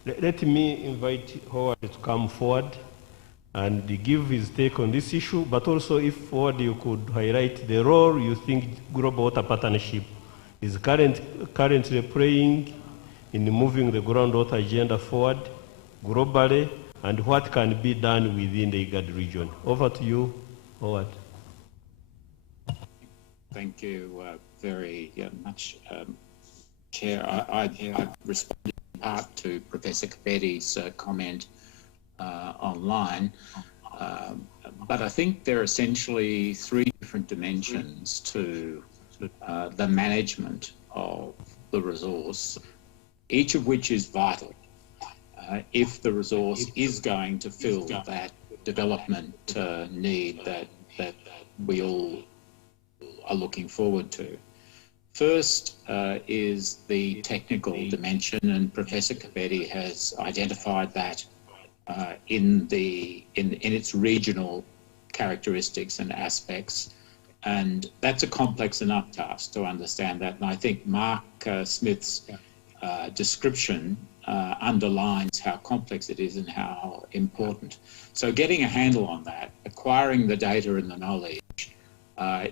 Let me invite Howard to come forward and give his take on this issue, but also if Howard you could highlight the role you think Global Water Partnership is currently playing in moving the groundwater agenda forward globally, and what can be done within the IGAD region. Over to you, Howard. Thank you very much, Chair. I responded in part to Professor Capetti's comment online, but I think there are essentially three different dimensions to the management of the resource, each of which is vital if the resource is going to fill that development need that we all are looking forward to. First is the technical dimension, and Professor Capetti has identified that in its regional characteristics and aspects. And that's a complex enough task to understand that. And I think Mark Smith's description underlines how complex it is and how important. So getting a handle on that, acquiring the data and the knowledge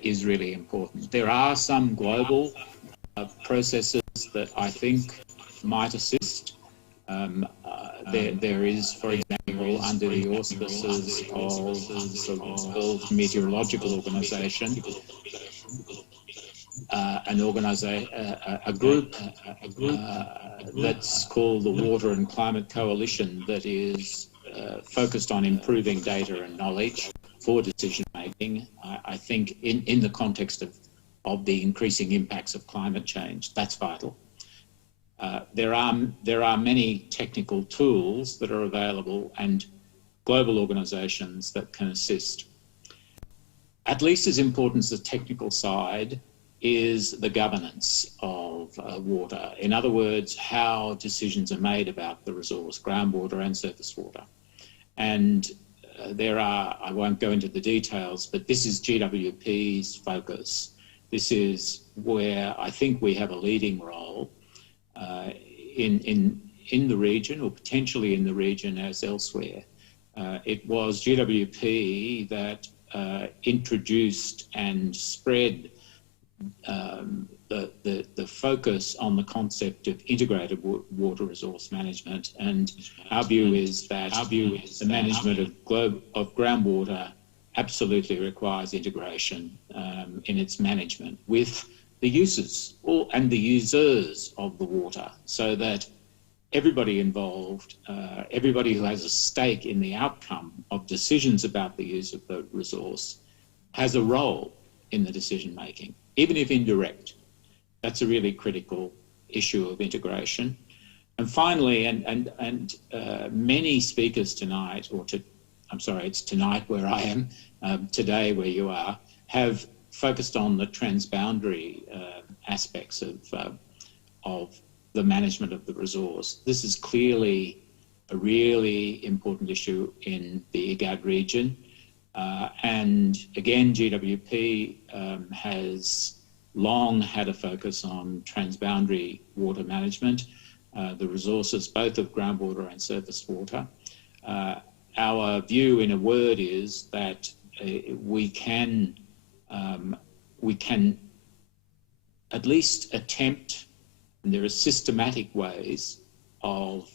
is really important. There are some global processes that I think might assist. There is, for example, under the auspices of the World Meteorological Organization, a group that's called the Water and Climate Coalition that is focused on improving data and knowledge for decision making. I think in the context of the increasing impacts of climate change, that's vital. There are many technical tools that are available and global organisations that can assist. At least as important as the technical side is the governance of water. In other words, how decisions are made about the resource, groundwater and surface water. And there are, I won't go into the details, but this is GWP's focus. This is where I think we have a leading role in the region, or potentially in the region as elsewhere. It was GWP that introduced and spread the focus on the concept of integrated water resource management, and our view is that the management of groundwater absolutely requires integration in its management with the uses and the users of the water, so that everybody involved, everybody who has a stake in the outcome of decisions about the use of the resource has a role in the decision making, even if indirect. That's a really critical issue of integration. And finally, and many speakers tonight, I'm sorry, it's tonight where I am, today where you are, have focused on the transboundary aspects of the management of the resource. This is clearly a really important issue in the IGAD region. And again, GWP has long had a focus on transboundary water management, the resources both of groundwater and surface water. Our view, in a word, is that we can at least attempt And there are systematic ways of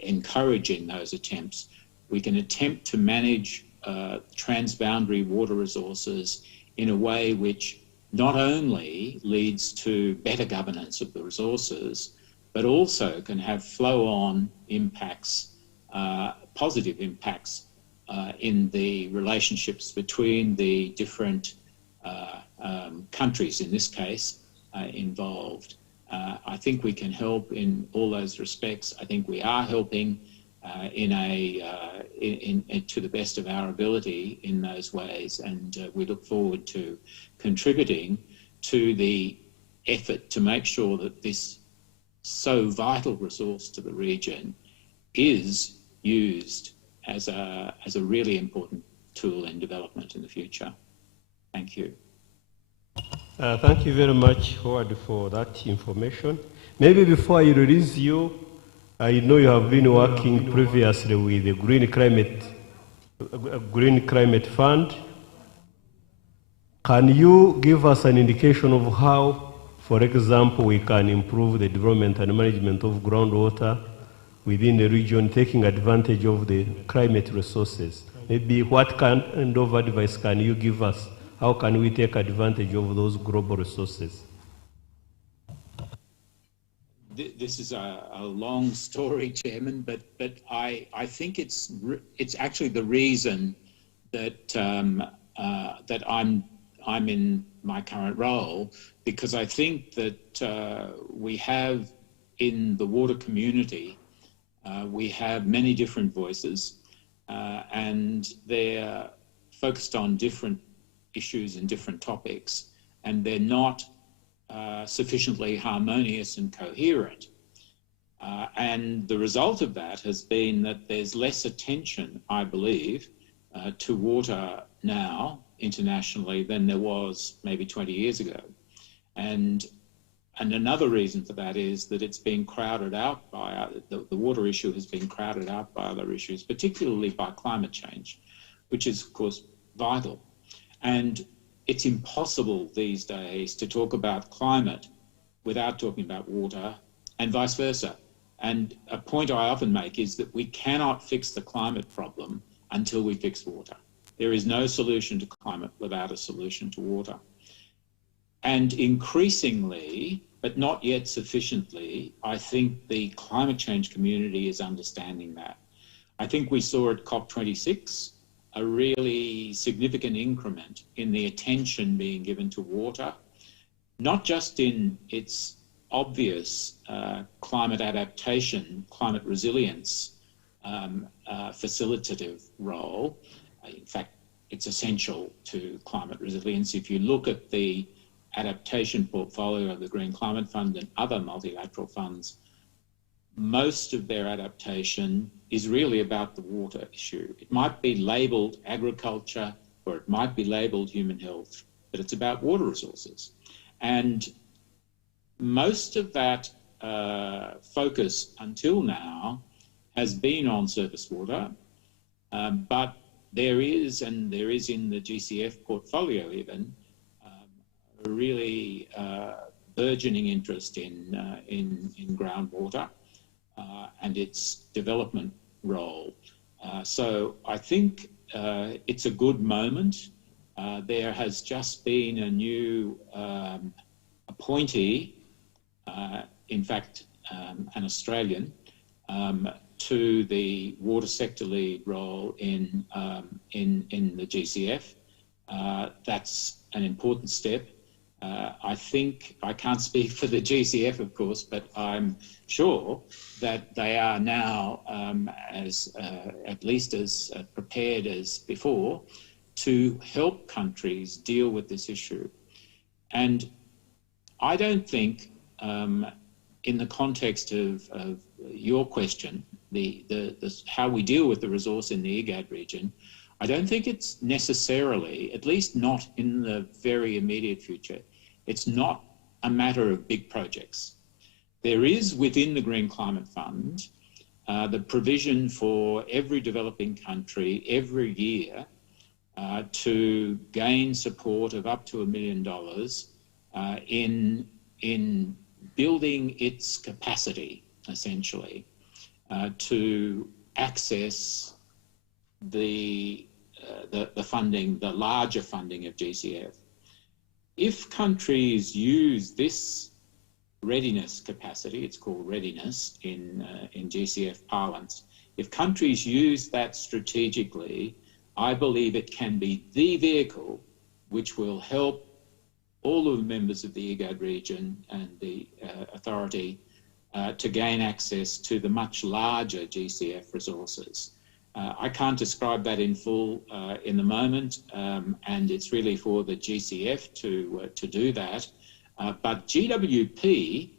encouraging those attempts. We can attempt to manage transboundary water resources in a way which not only leads to better governance of the resources, but also can have flow-on impacts, positive impacts in the relationships between the different countries, in this case, involved. I think we can help in all those respects. I think we are helping to the best of our ability in those ways, and we look forward to contributing to the effort to make sure that this so vital resource to the region is used as a really important tool in development in the future. Thank you. Thank you very much, Howard, for that information. Maybe before I release you, I know you have been working previously with the Green Climate Fund. Can you give us an indication of how, for example, we can improve the development and management of groundwater within the region, taking advantage of the climate resources? Maybe what kind of advice can you give us? How can we take advantage of those global resources? This is a long story, Chairman, but I think it's actually the reason that that I'm in my current role, because I think that we have in the water community we have many different voices, and they're focused on different issues and different topics, and they're not sufficiently harmonious and coherent. And the result of that has been that there's less attention, I believe, to water now internationally than there was maybe 20 years ago. And another reason for that is that it's been crowded out by, the water issue has been crowded out by other issues, particularly by climate change, which is, of course, vital. And it's impossible these days to talk about climate without talking about water, and vice versa. And a point I often make is that we cannot fix the climate problem until we fix water. There is no solution to climate without a solution to water. And increasingly, but not yet sufficiently, I think the climate change community is understanding that. I think we saw at COP26 a really significant increment in the attention being given to water, not just in its obvious climate adaptation, climate resilience facilitative role. In fact, it's essential to climate resilience. If you look at the adaptation portfolio of the Green Climate Fund and other multilateral funds, most of their adaptation is really about the water issue. It might be labelled agriculture or it might be labelled human health, but it's about water resources. And most of that focus until now has been on surface water, but there is in the GCF portfolio even, a really burgeoning interest in groundwater and its development role. So I think it's a good moment. There has just been a new appointee, in fact, an Australian, to the water sector lead role in the GCF. That's an important step. I think, I can't speak for the GCF, of course, but I'm sure that they are now at least as prepared as before to help countries deal with this issue. And I don't think, in the context of your question, how we deal with the resource in the IGAD region, I don't think it's necessarily, at least not in the very immediate future, it's not a matter of big projects. There is within the Green Climate Fund the provision for every developing country every year to gain support of up to $1 million in building its capacity, essentially, to access the funding, the larger funding of GCF. If countries use this readiness capacity, it's called readiness in GCF parlance, if countries use that strategically, I believe it can be the vehicle which will help all of the members of the IGAD region and the authority to gain access to the much larger GCF resources. I can't describe that in full in the moment, and it's really for the GCF to do that. But GWP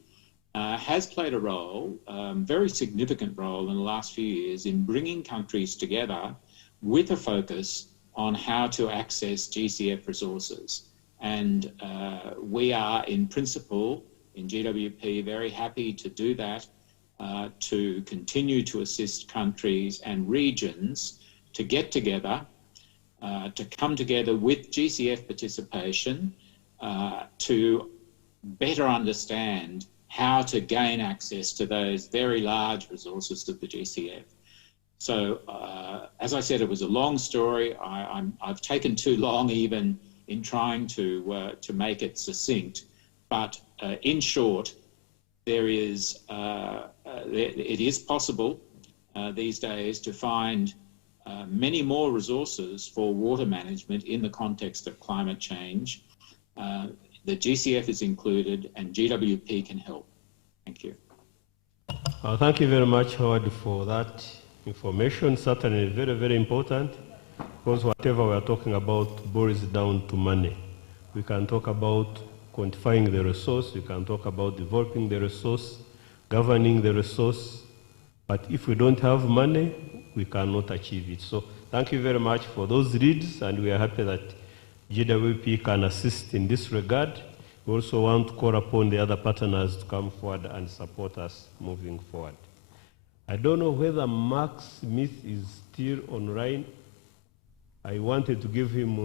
has played a role, very significant role in the last few years in bringing countries together with a focus on how to access GCF resources. And we are, in principle, in GWP, very happy to do that, to continue to assist countries and regions to get together, to come together with GCF participation, to better understand how to gain access to those very large resources of the GCF. So, as I said, it was a long story. I've taken too long even in trying to make it succinct, but in short, it is possible these days to find many more resources for water management in the context of climate change. The GCF is included and GWP can help. Thank you. Thank you very much, Howard, for that information. Certainly very, very important, because whatever we are talking about boils down to money. We can talk about quantifying the resource, we can talk about developing the resource, governing the resource, but if we don't have money, we cannot achieve it. So thank you very much for those reads, and we are happy that GWP can assist in this regard. We also want to call upon the other partners to come forward and support us moving forward. I don't know whether Mark Smith is still online. I wanted to give him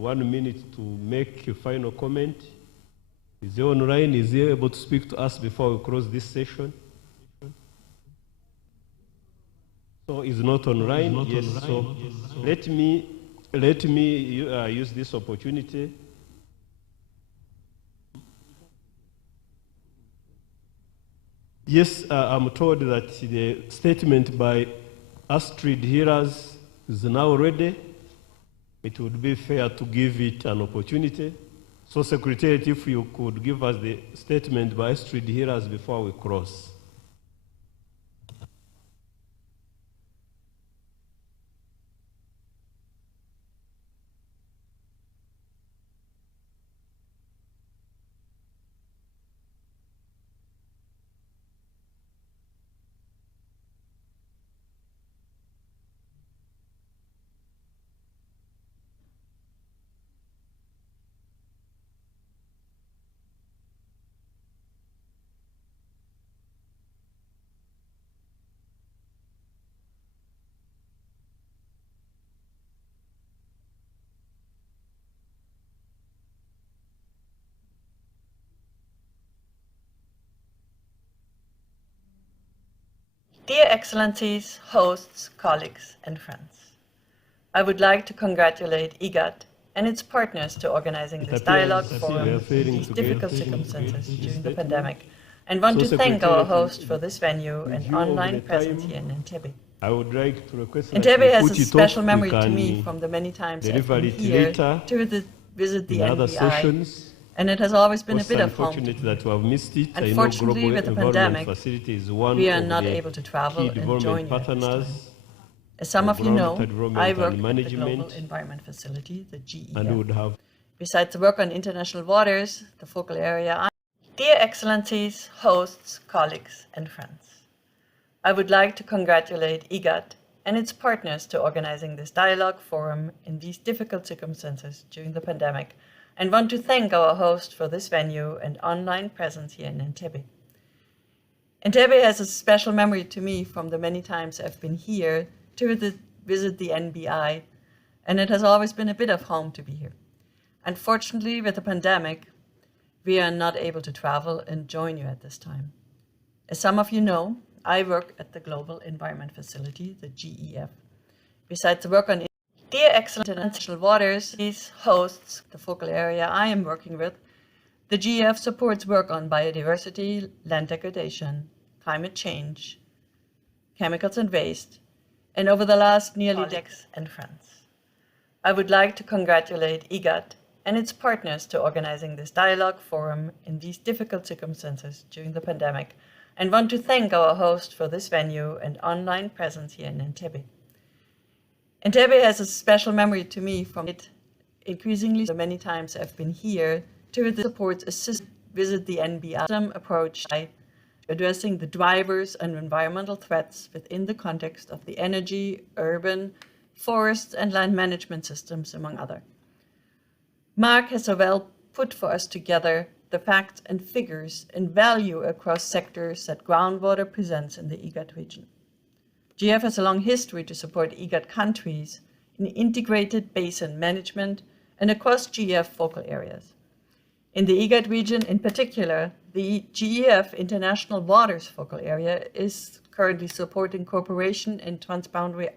1 minute to make a final comment. Is he online? Is he able to speak to us before we close this session? So he's not online. Yes. So let me use this opportunity. Yes, I'm told that the statement by Astrid Hearers is now ready. It would be fair to give it an opportunity. So, Secretariat, if you could give us the statement by Astrid Hearers before we cross. Dear Excellencies, hosts, colleagues, and friends, I would like to congratulate IGAD and its partners to organizing this dialogue for these difficult circumstances during the pandemic, and want to thank our host for this venue and online presence here in Entebbe. I would like to request that Entebbe we has put a it special off. memory We to me can from the many times deliver I've it been here later to visit the in other NBI, sessions. and it has always been a It's bit of unfortunate home. that we have missed it. I know Unfortunately, Global with the Environment pandemic, Facility is one we are of not the able to travel key and development join you at this partners As some for of you know, groundwater development I and work at the management, Global Environment Facility, the GEF. and would have. Besides the work on international waters, the focal area. Dear Excellencies, hosts, colleagues, and friends, I would like to congratulate IGAD and its partners to organizing this dialogue forum in these difficult circumstances during the pandemic, and want to thank our host for this venue and online presence here in Entebbe. Entebbe has a special memory to me from the many times I've been here to visit the NBI, and it has always been a bit of home to be here. Unfortunately, with the pandemic, we are not able to travel and join you at this time. As some of you know, I work at the Global Environment Facility, the GEF. Besides the work on Dear Excellent International Waters, these hosts the focal area I am working with, the GEF supports work on biodiversity, land degradation, climate change, chemicals and waste, and over the last nearly decades and friends. I would like to congratulate IGAD and its partners to organizing this dialogue forum in these difficult circumstances during the pandemic, and want to thank our host for this venue and online presence here in Entebbe. Entebbe has a special memory to me from it. Increasingly, so many times I've been here to support, assist, visit the NBR approach to addressing the drivers and environmental threats within the context of the energy, urban, forest, and land management systems, among others. Mark has so well put for us together the facts and figures and value across sectors that groundwater presents in the IGAD region. GF has a long history to support IGAD countries in integrated basin management and across GEF focal areas. In the IGAD region in particular, the GEF International Waters focal area is currently supporting cooperation in transboundary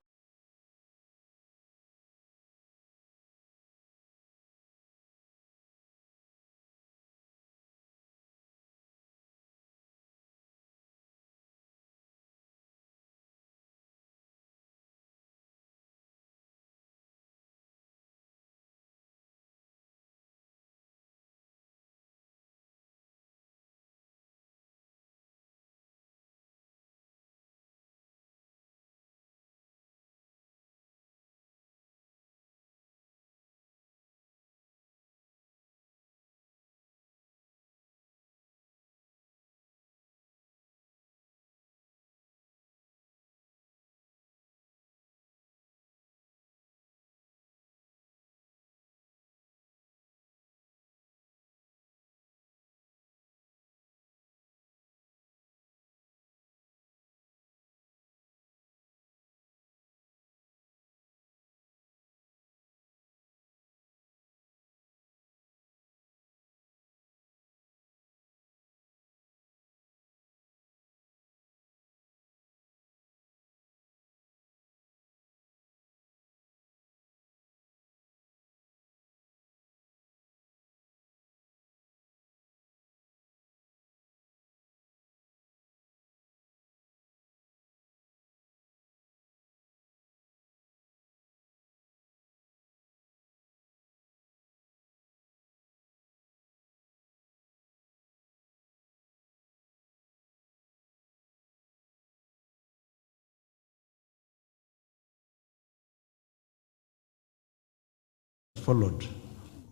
followed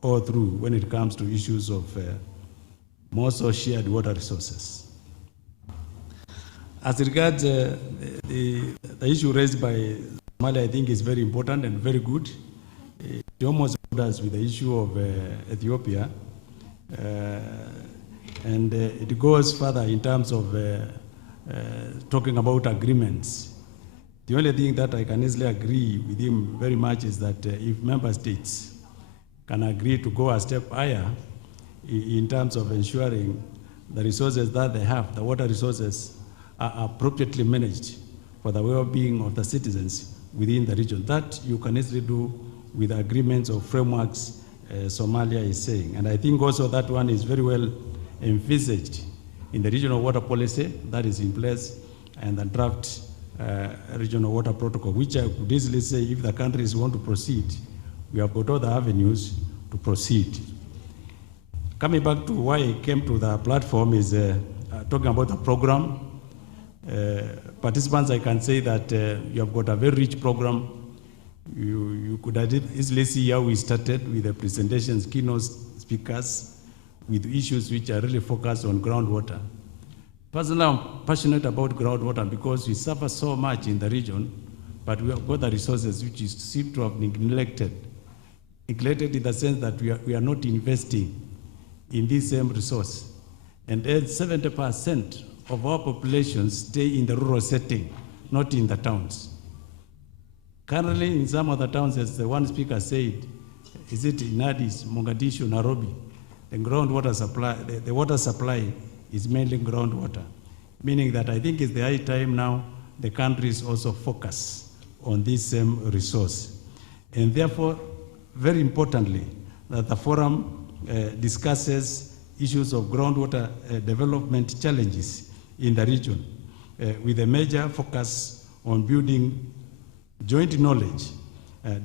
all through when it comes to issues of more so shared water resources. As regards the issue raised by Somalia, I think is very important and very good. It almost borders with the issue of Ethiopia, and it goes further in terms of talking about agreements. The only thing that I can easily agree with him very much is that if member states can agree to go a step higher in terms of ensuring the resources that they have, the water resources, are appropriately managed for the well-being of the citizens within the region. That you can easily do with agreements or frameworks Somalia is saying. And I think also that one is very well envisaged in the regional water policy that is in place and the draft regional water protocol, which I could easily say if the countries want to proceed, we have got all the avenues to proceed. Coming back to why I came to the platform is talking about the program. Participants, I can say that you have got a very rich program. You could easily see how we started with the presentations, keynote speakers, with issues which are really focused on groundwater. Personally, I'm passionate about groundwater because we suffer so much in the region, but we have got the resources which seem to have been neglected. Neglected in the sense that we are not investing in this same resource. And 70% of our population stay in the rural setting, not in the towns. Currently, in some of the towns, as the one speaker said, is it in Addis, Mogadishu, Nairobi, the groundwater supply, the water supply is mainly groundwater, meaning that I think it's the high time now the countries also focus on this same resource. And therefore, very importantly, that the forum discusses issues of groundwater development challenges in the region, with a major focus on building joint knowledge,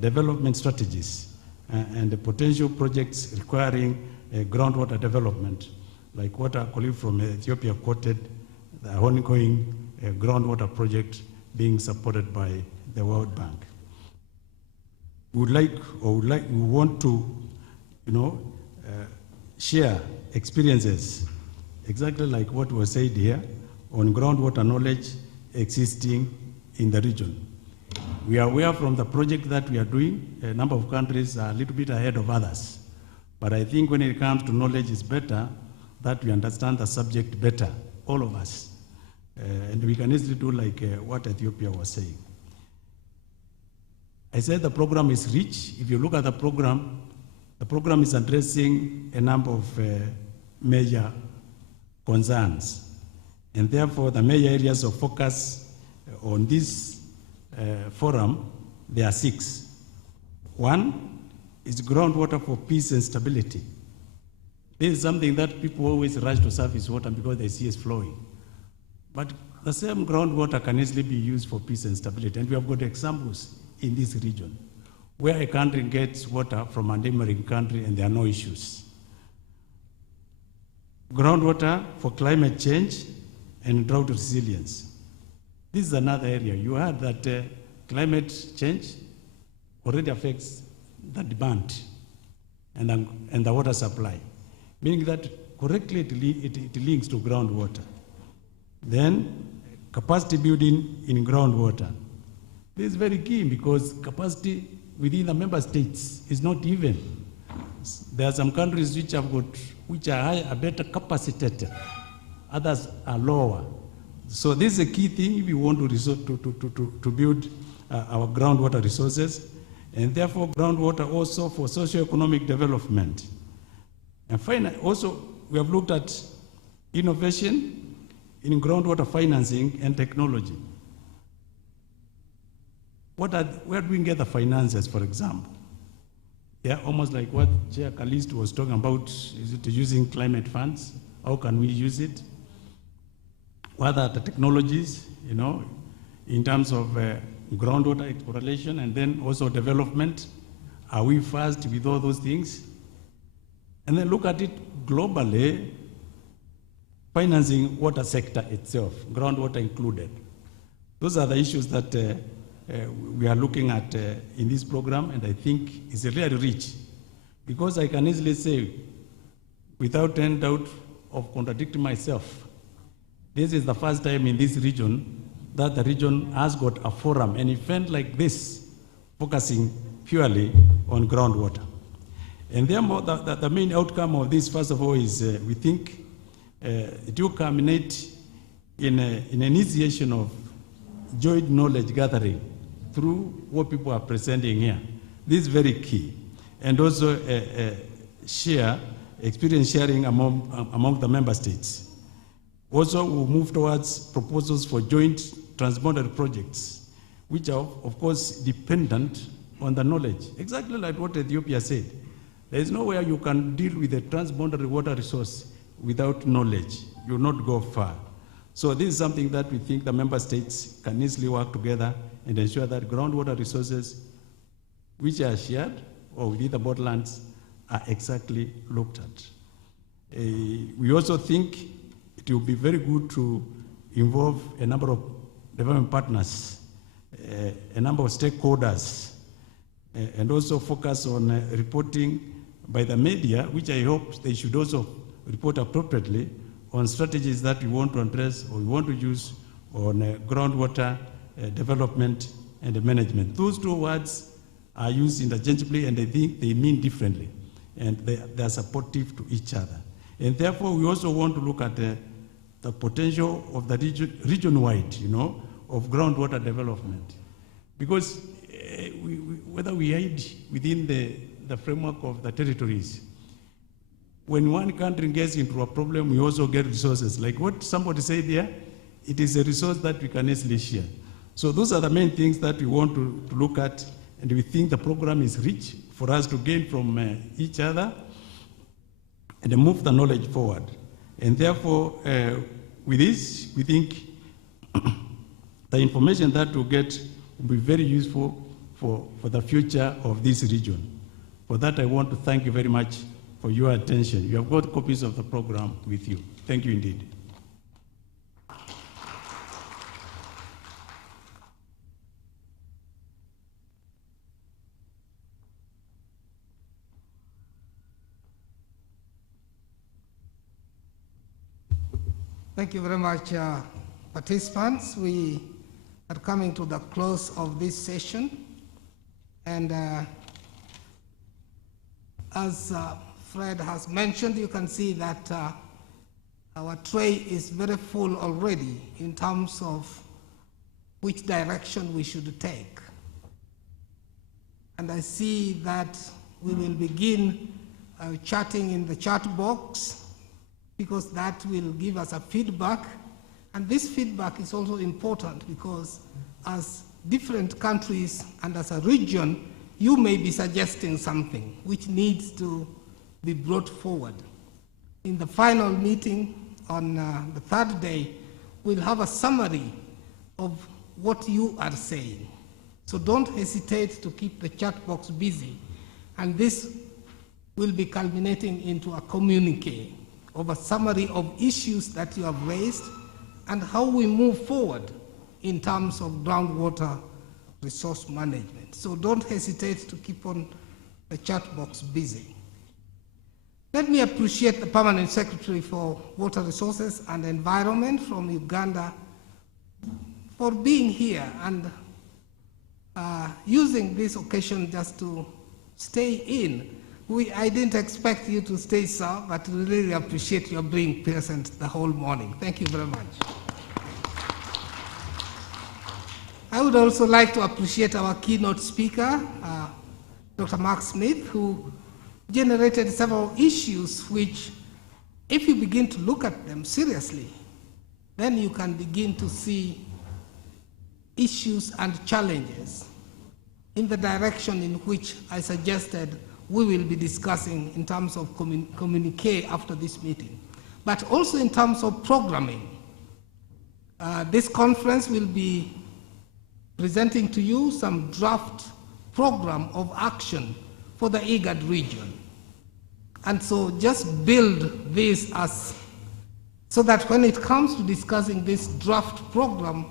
development strategies, and the potential projects requiring groundwater development, like what our colleague from Ethiopia quoted, the ongoing groundwater project being supported by the World Bank. We want to, share experiences, exactly like what was said here, on groundwater knowledge existing in the region. We are aware from the project that we are doing, a number of countries are a little bit ahead of others. But I think when it comes to knowledge, it's better that we understand the subject better, all of us. And we can easily do like what Ethiopia was saying. I said the program is rich. If you look at the program is addressing a number of major concerns. And therefore, the major areas of focus on this forum, there are 6. One is groundwater for peace and stability. This is something that people always rush to surface water because they see it flowing. But the same groundwater can easily be used for peace and stability. And we have got examples in this region where a country gets water from a neighboring country and there are no issues. Groundwater for climate change and drought resilience. This is another area. You heard that climate change already affects the demand and the water supply, meaning that correctly it links to groundwater. Then capacity building in groundwater. This is very key because capacity within the member states is not even. There are some countries which are better capacitated, others are lower. So this is a key thing if we want to build our groundwater resources, and therefore groundwater also for socio-economic development. And finally, also we have looked at innovation in groundwater financing and technology. Where do we get the finances, for example? Yeah, almost like what Chair Kalisto was talking about, is it using climate funds? How can we use it? What are the technologies, in terms of groundwater exploration and then also development? Are we fast with all those things? And then look at it globally, financing water sector itself, groundwater included. Those are the issues that we are looking at in this program, and I think it's really rich. Because I can easily say, without any doubt of contradicting myself, this is the first time in this region that the region has got a forum, an event like this, focusing purely on groundwater. And therefore, the main outcome of this, first of all, is we think it will culminate in an initiation of joint knowledge gathering through what people are presenting here. This is very key. And also experience sharing among the member states. Also, we'll move towards proposals for joint transboundary projects, which are, of course, dependent on the knowledge. Exactly like what Ethiopia said. There is nowhere you can deal with a transboundary water resource without knowledge. You will not go far. So this is something that we think the member states can easily work together and ensure that groundwater resources which are shared or within the borderlands are exactly looked at. We also think it will be very good to involve a number of development partners, a number of stakeholders, and also focus on reporting by the media, which I hope they should also report appropriately on strategies that we want to address or we want to use on groundwater development and management. Those two words are used interchangeably, and I think they mean differently, and they are supportive to each other. And therefore, we also want to look at the potential of the region-wide, of groundwater development. Because whether we hide within the framework of the territories, when one country gets into a problem, we also get resources. Like what somebody said there, it is a resource that we can easily share. So those are the main things that we want to look at, and we think the program is rich for us to gain from each other and move the knowledge forward. And therefore, with this, we think the information that we'll get will be very useful for the future of this region. For that, I want to thank you very much for your attention. You have got copies of the program with you. Thank you indeed. Thank you very much, participants. We are coming to the close of this session. And as Fred has mentioned, you can see that our tray is very full already in terms of which direction we should take. And I see that we will begin chatting in the chat box, because that will give us a feedback. And this feedback is also important because as different countries and as a region, you may be suggesting something which needs to be brought forward. In the final meeting on the third day, we'll have a summary of what you are saying. So don't hesitate to keep the chat box busy. And this will be culminating into a communique of a summary of issues that you have raised and how we move forward in terms of groundwater resource management. So don't hesitate to keep on the chat box busy. Let me appreciate the Permanent Secretary for Water Resources and Environment from Uganda for being here and using this occasion just to stay in. I didn't expect you to stay, sir, but we really appreciate your being present the whole morning. Thank you very much. I would also like to appreciate our keynote speaker, Dr. Mark Smith, who generated several issues which, if you begin to look at them seriously, then you can begin to see issues and challenges in the direction in which I suggested we will be discussing in terms of communique after this meeting, but also in terms of programming. This conference will be presenting to you some draft program of action for the IGAD region. And so just build this so that when it comes to discussing this draft program,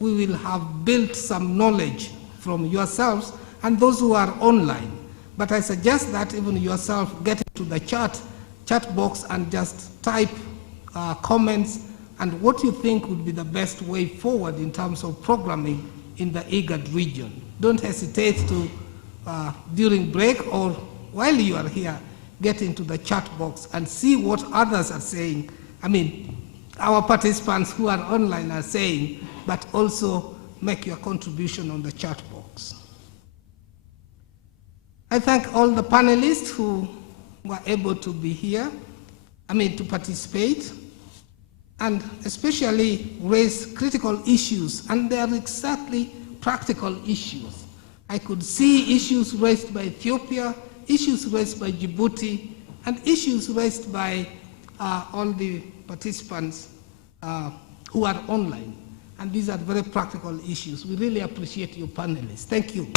we will have built some knowledge from yourselves and those who are online. But I suggest that even yourself get into the chat box and just type comments and what you think would be the best way forward in terms of programming in the IGAD region. Don't hesitate to, during break or while you are here, get into the chat box and see what others are saying. I mean, our participants who are online are saying, but also make your contribution on the chat box. I thank all the panelists who were able to be here, to participate, and especially raise critical issues, and they are exactly practical issues. I could see issues raised by Ethiopia, issues raised by Djibouti, and issues raised by all the participants who are online. And these are very practical issues. We really appreciate you panelists. Thank you.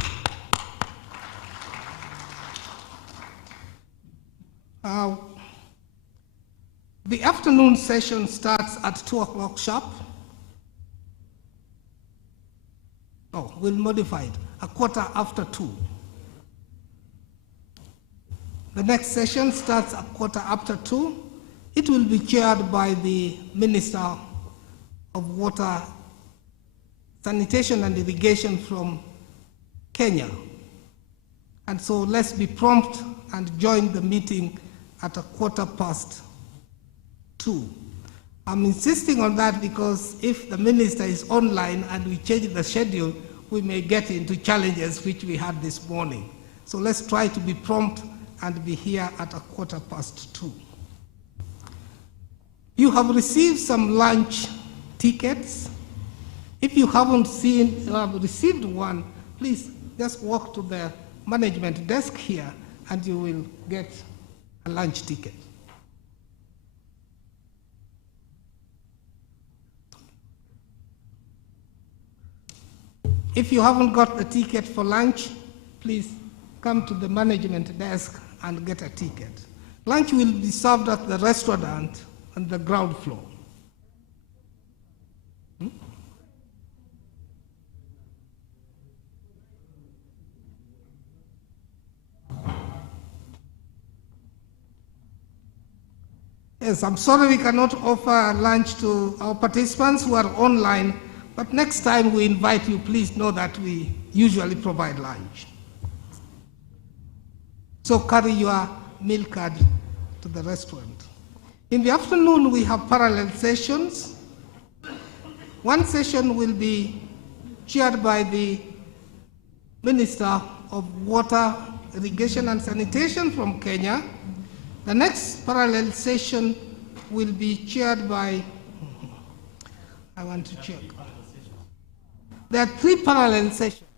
The afternoon session starts at 2 o'clock sharp. Oh, we'll modify it, 2:15. The next session starts at 2:15. It will be chaired by the Minister of Water, Sanitation and Irrigation from Kenya. And so let's be prompt and join the meeting at 2:15. I'm insisting on that because if the minister is online and we change the schedule, we may get into challenges which we had this morning. So let's try to be prompt and be here at 2:15. You have received some lunch tickets. If you haven't received one, please just walk to the management desk here and you will get a lunch ticket. If you haven't got a ticket for lunch, please come to the management desk and get a ticket. Lunch will be served at the restaurant on the ground floor. Yes, I'm sorry we cannot offer lunch to our participants who are online, but next time we invite you, please know that we usually provide lunch. So carry your meal card to the restaurant. In the afternoon, we have parallel sessions. One session will be chaired by the Minister of Water, Irrigation and Sanitation from Kenya. The next parallel session will be chaired by, I want to check. There are 3 parallel sessions.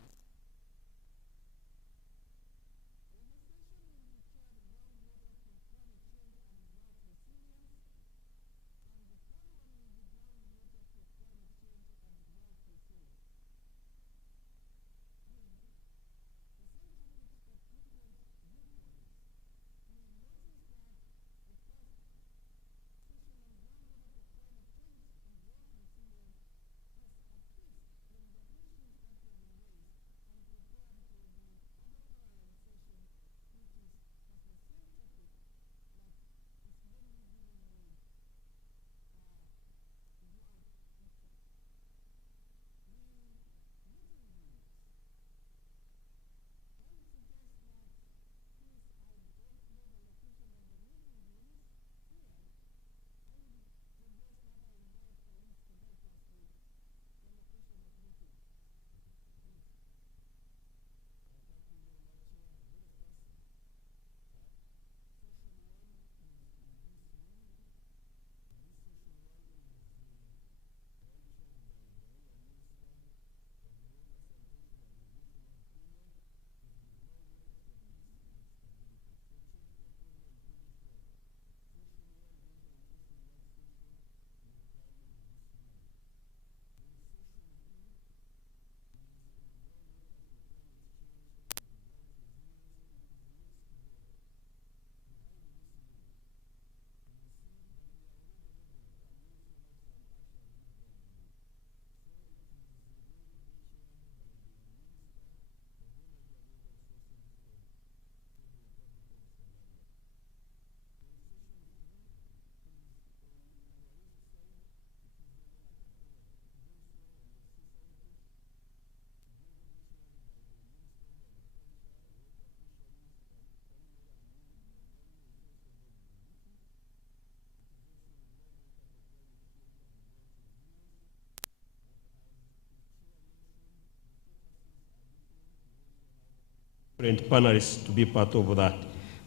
Panelists to be part of that.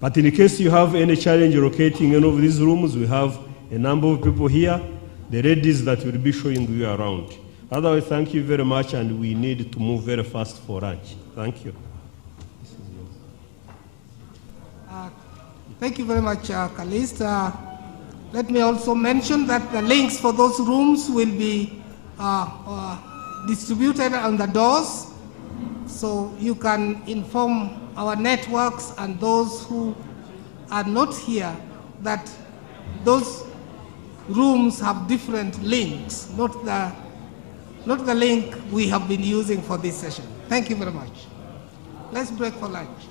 But in case you have any challenge locating any of these rooms, we have a number of people here, the ladies that will be showing you around. Otherwise, thank you very much, and we need to move very fast for lunch. Thank you. Thank you very much, Calist. Let me also mention that the links for those rooms will be distributed on the doors, so you can inform our networks and those who are not here that those rooms have different links, not the link we have been using for this session. Thank you very much. Let's break for lunch.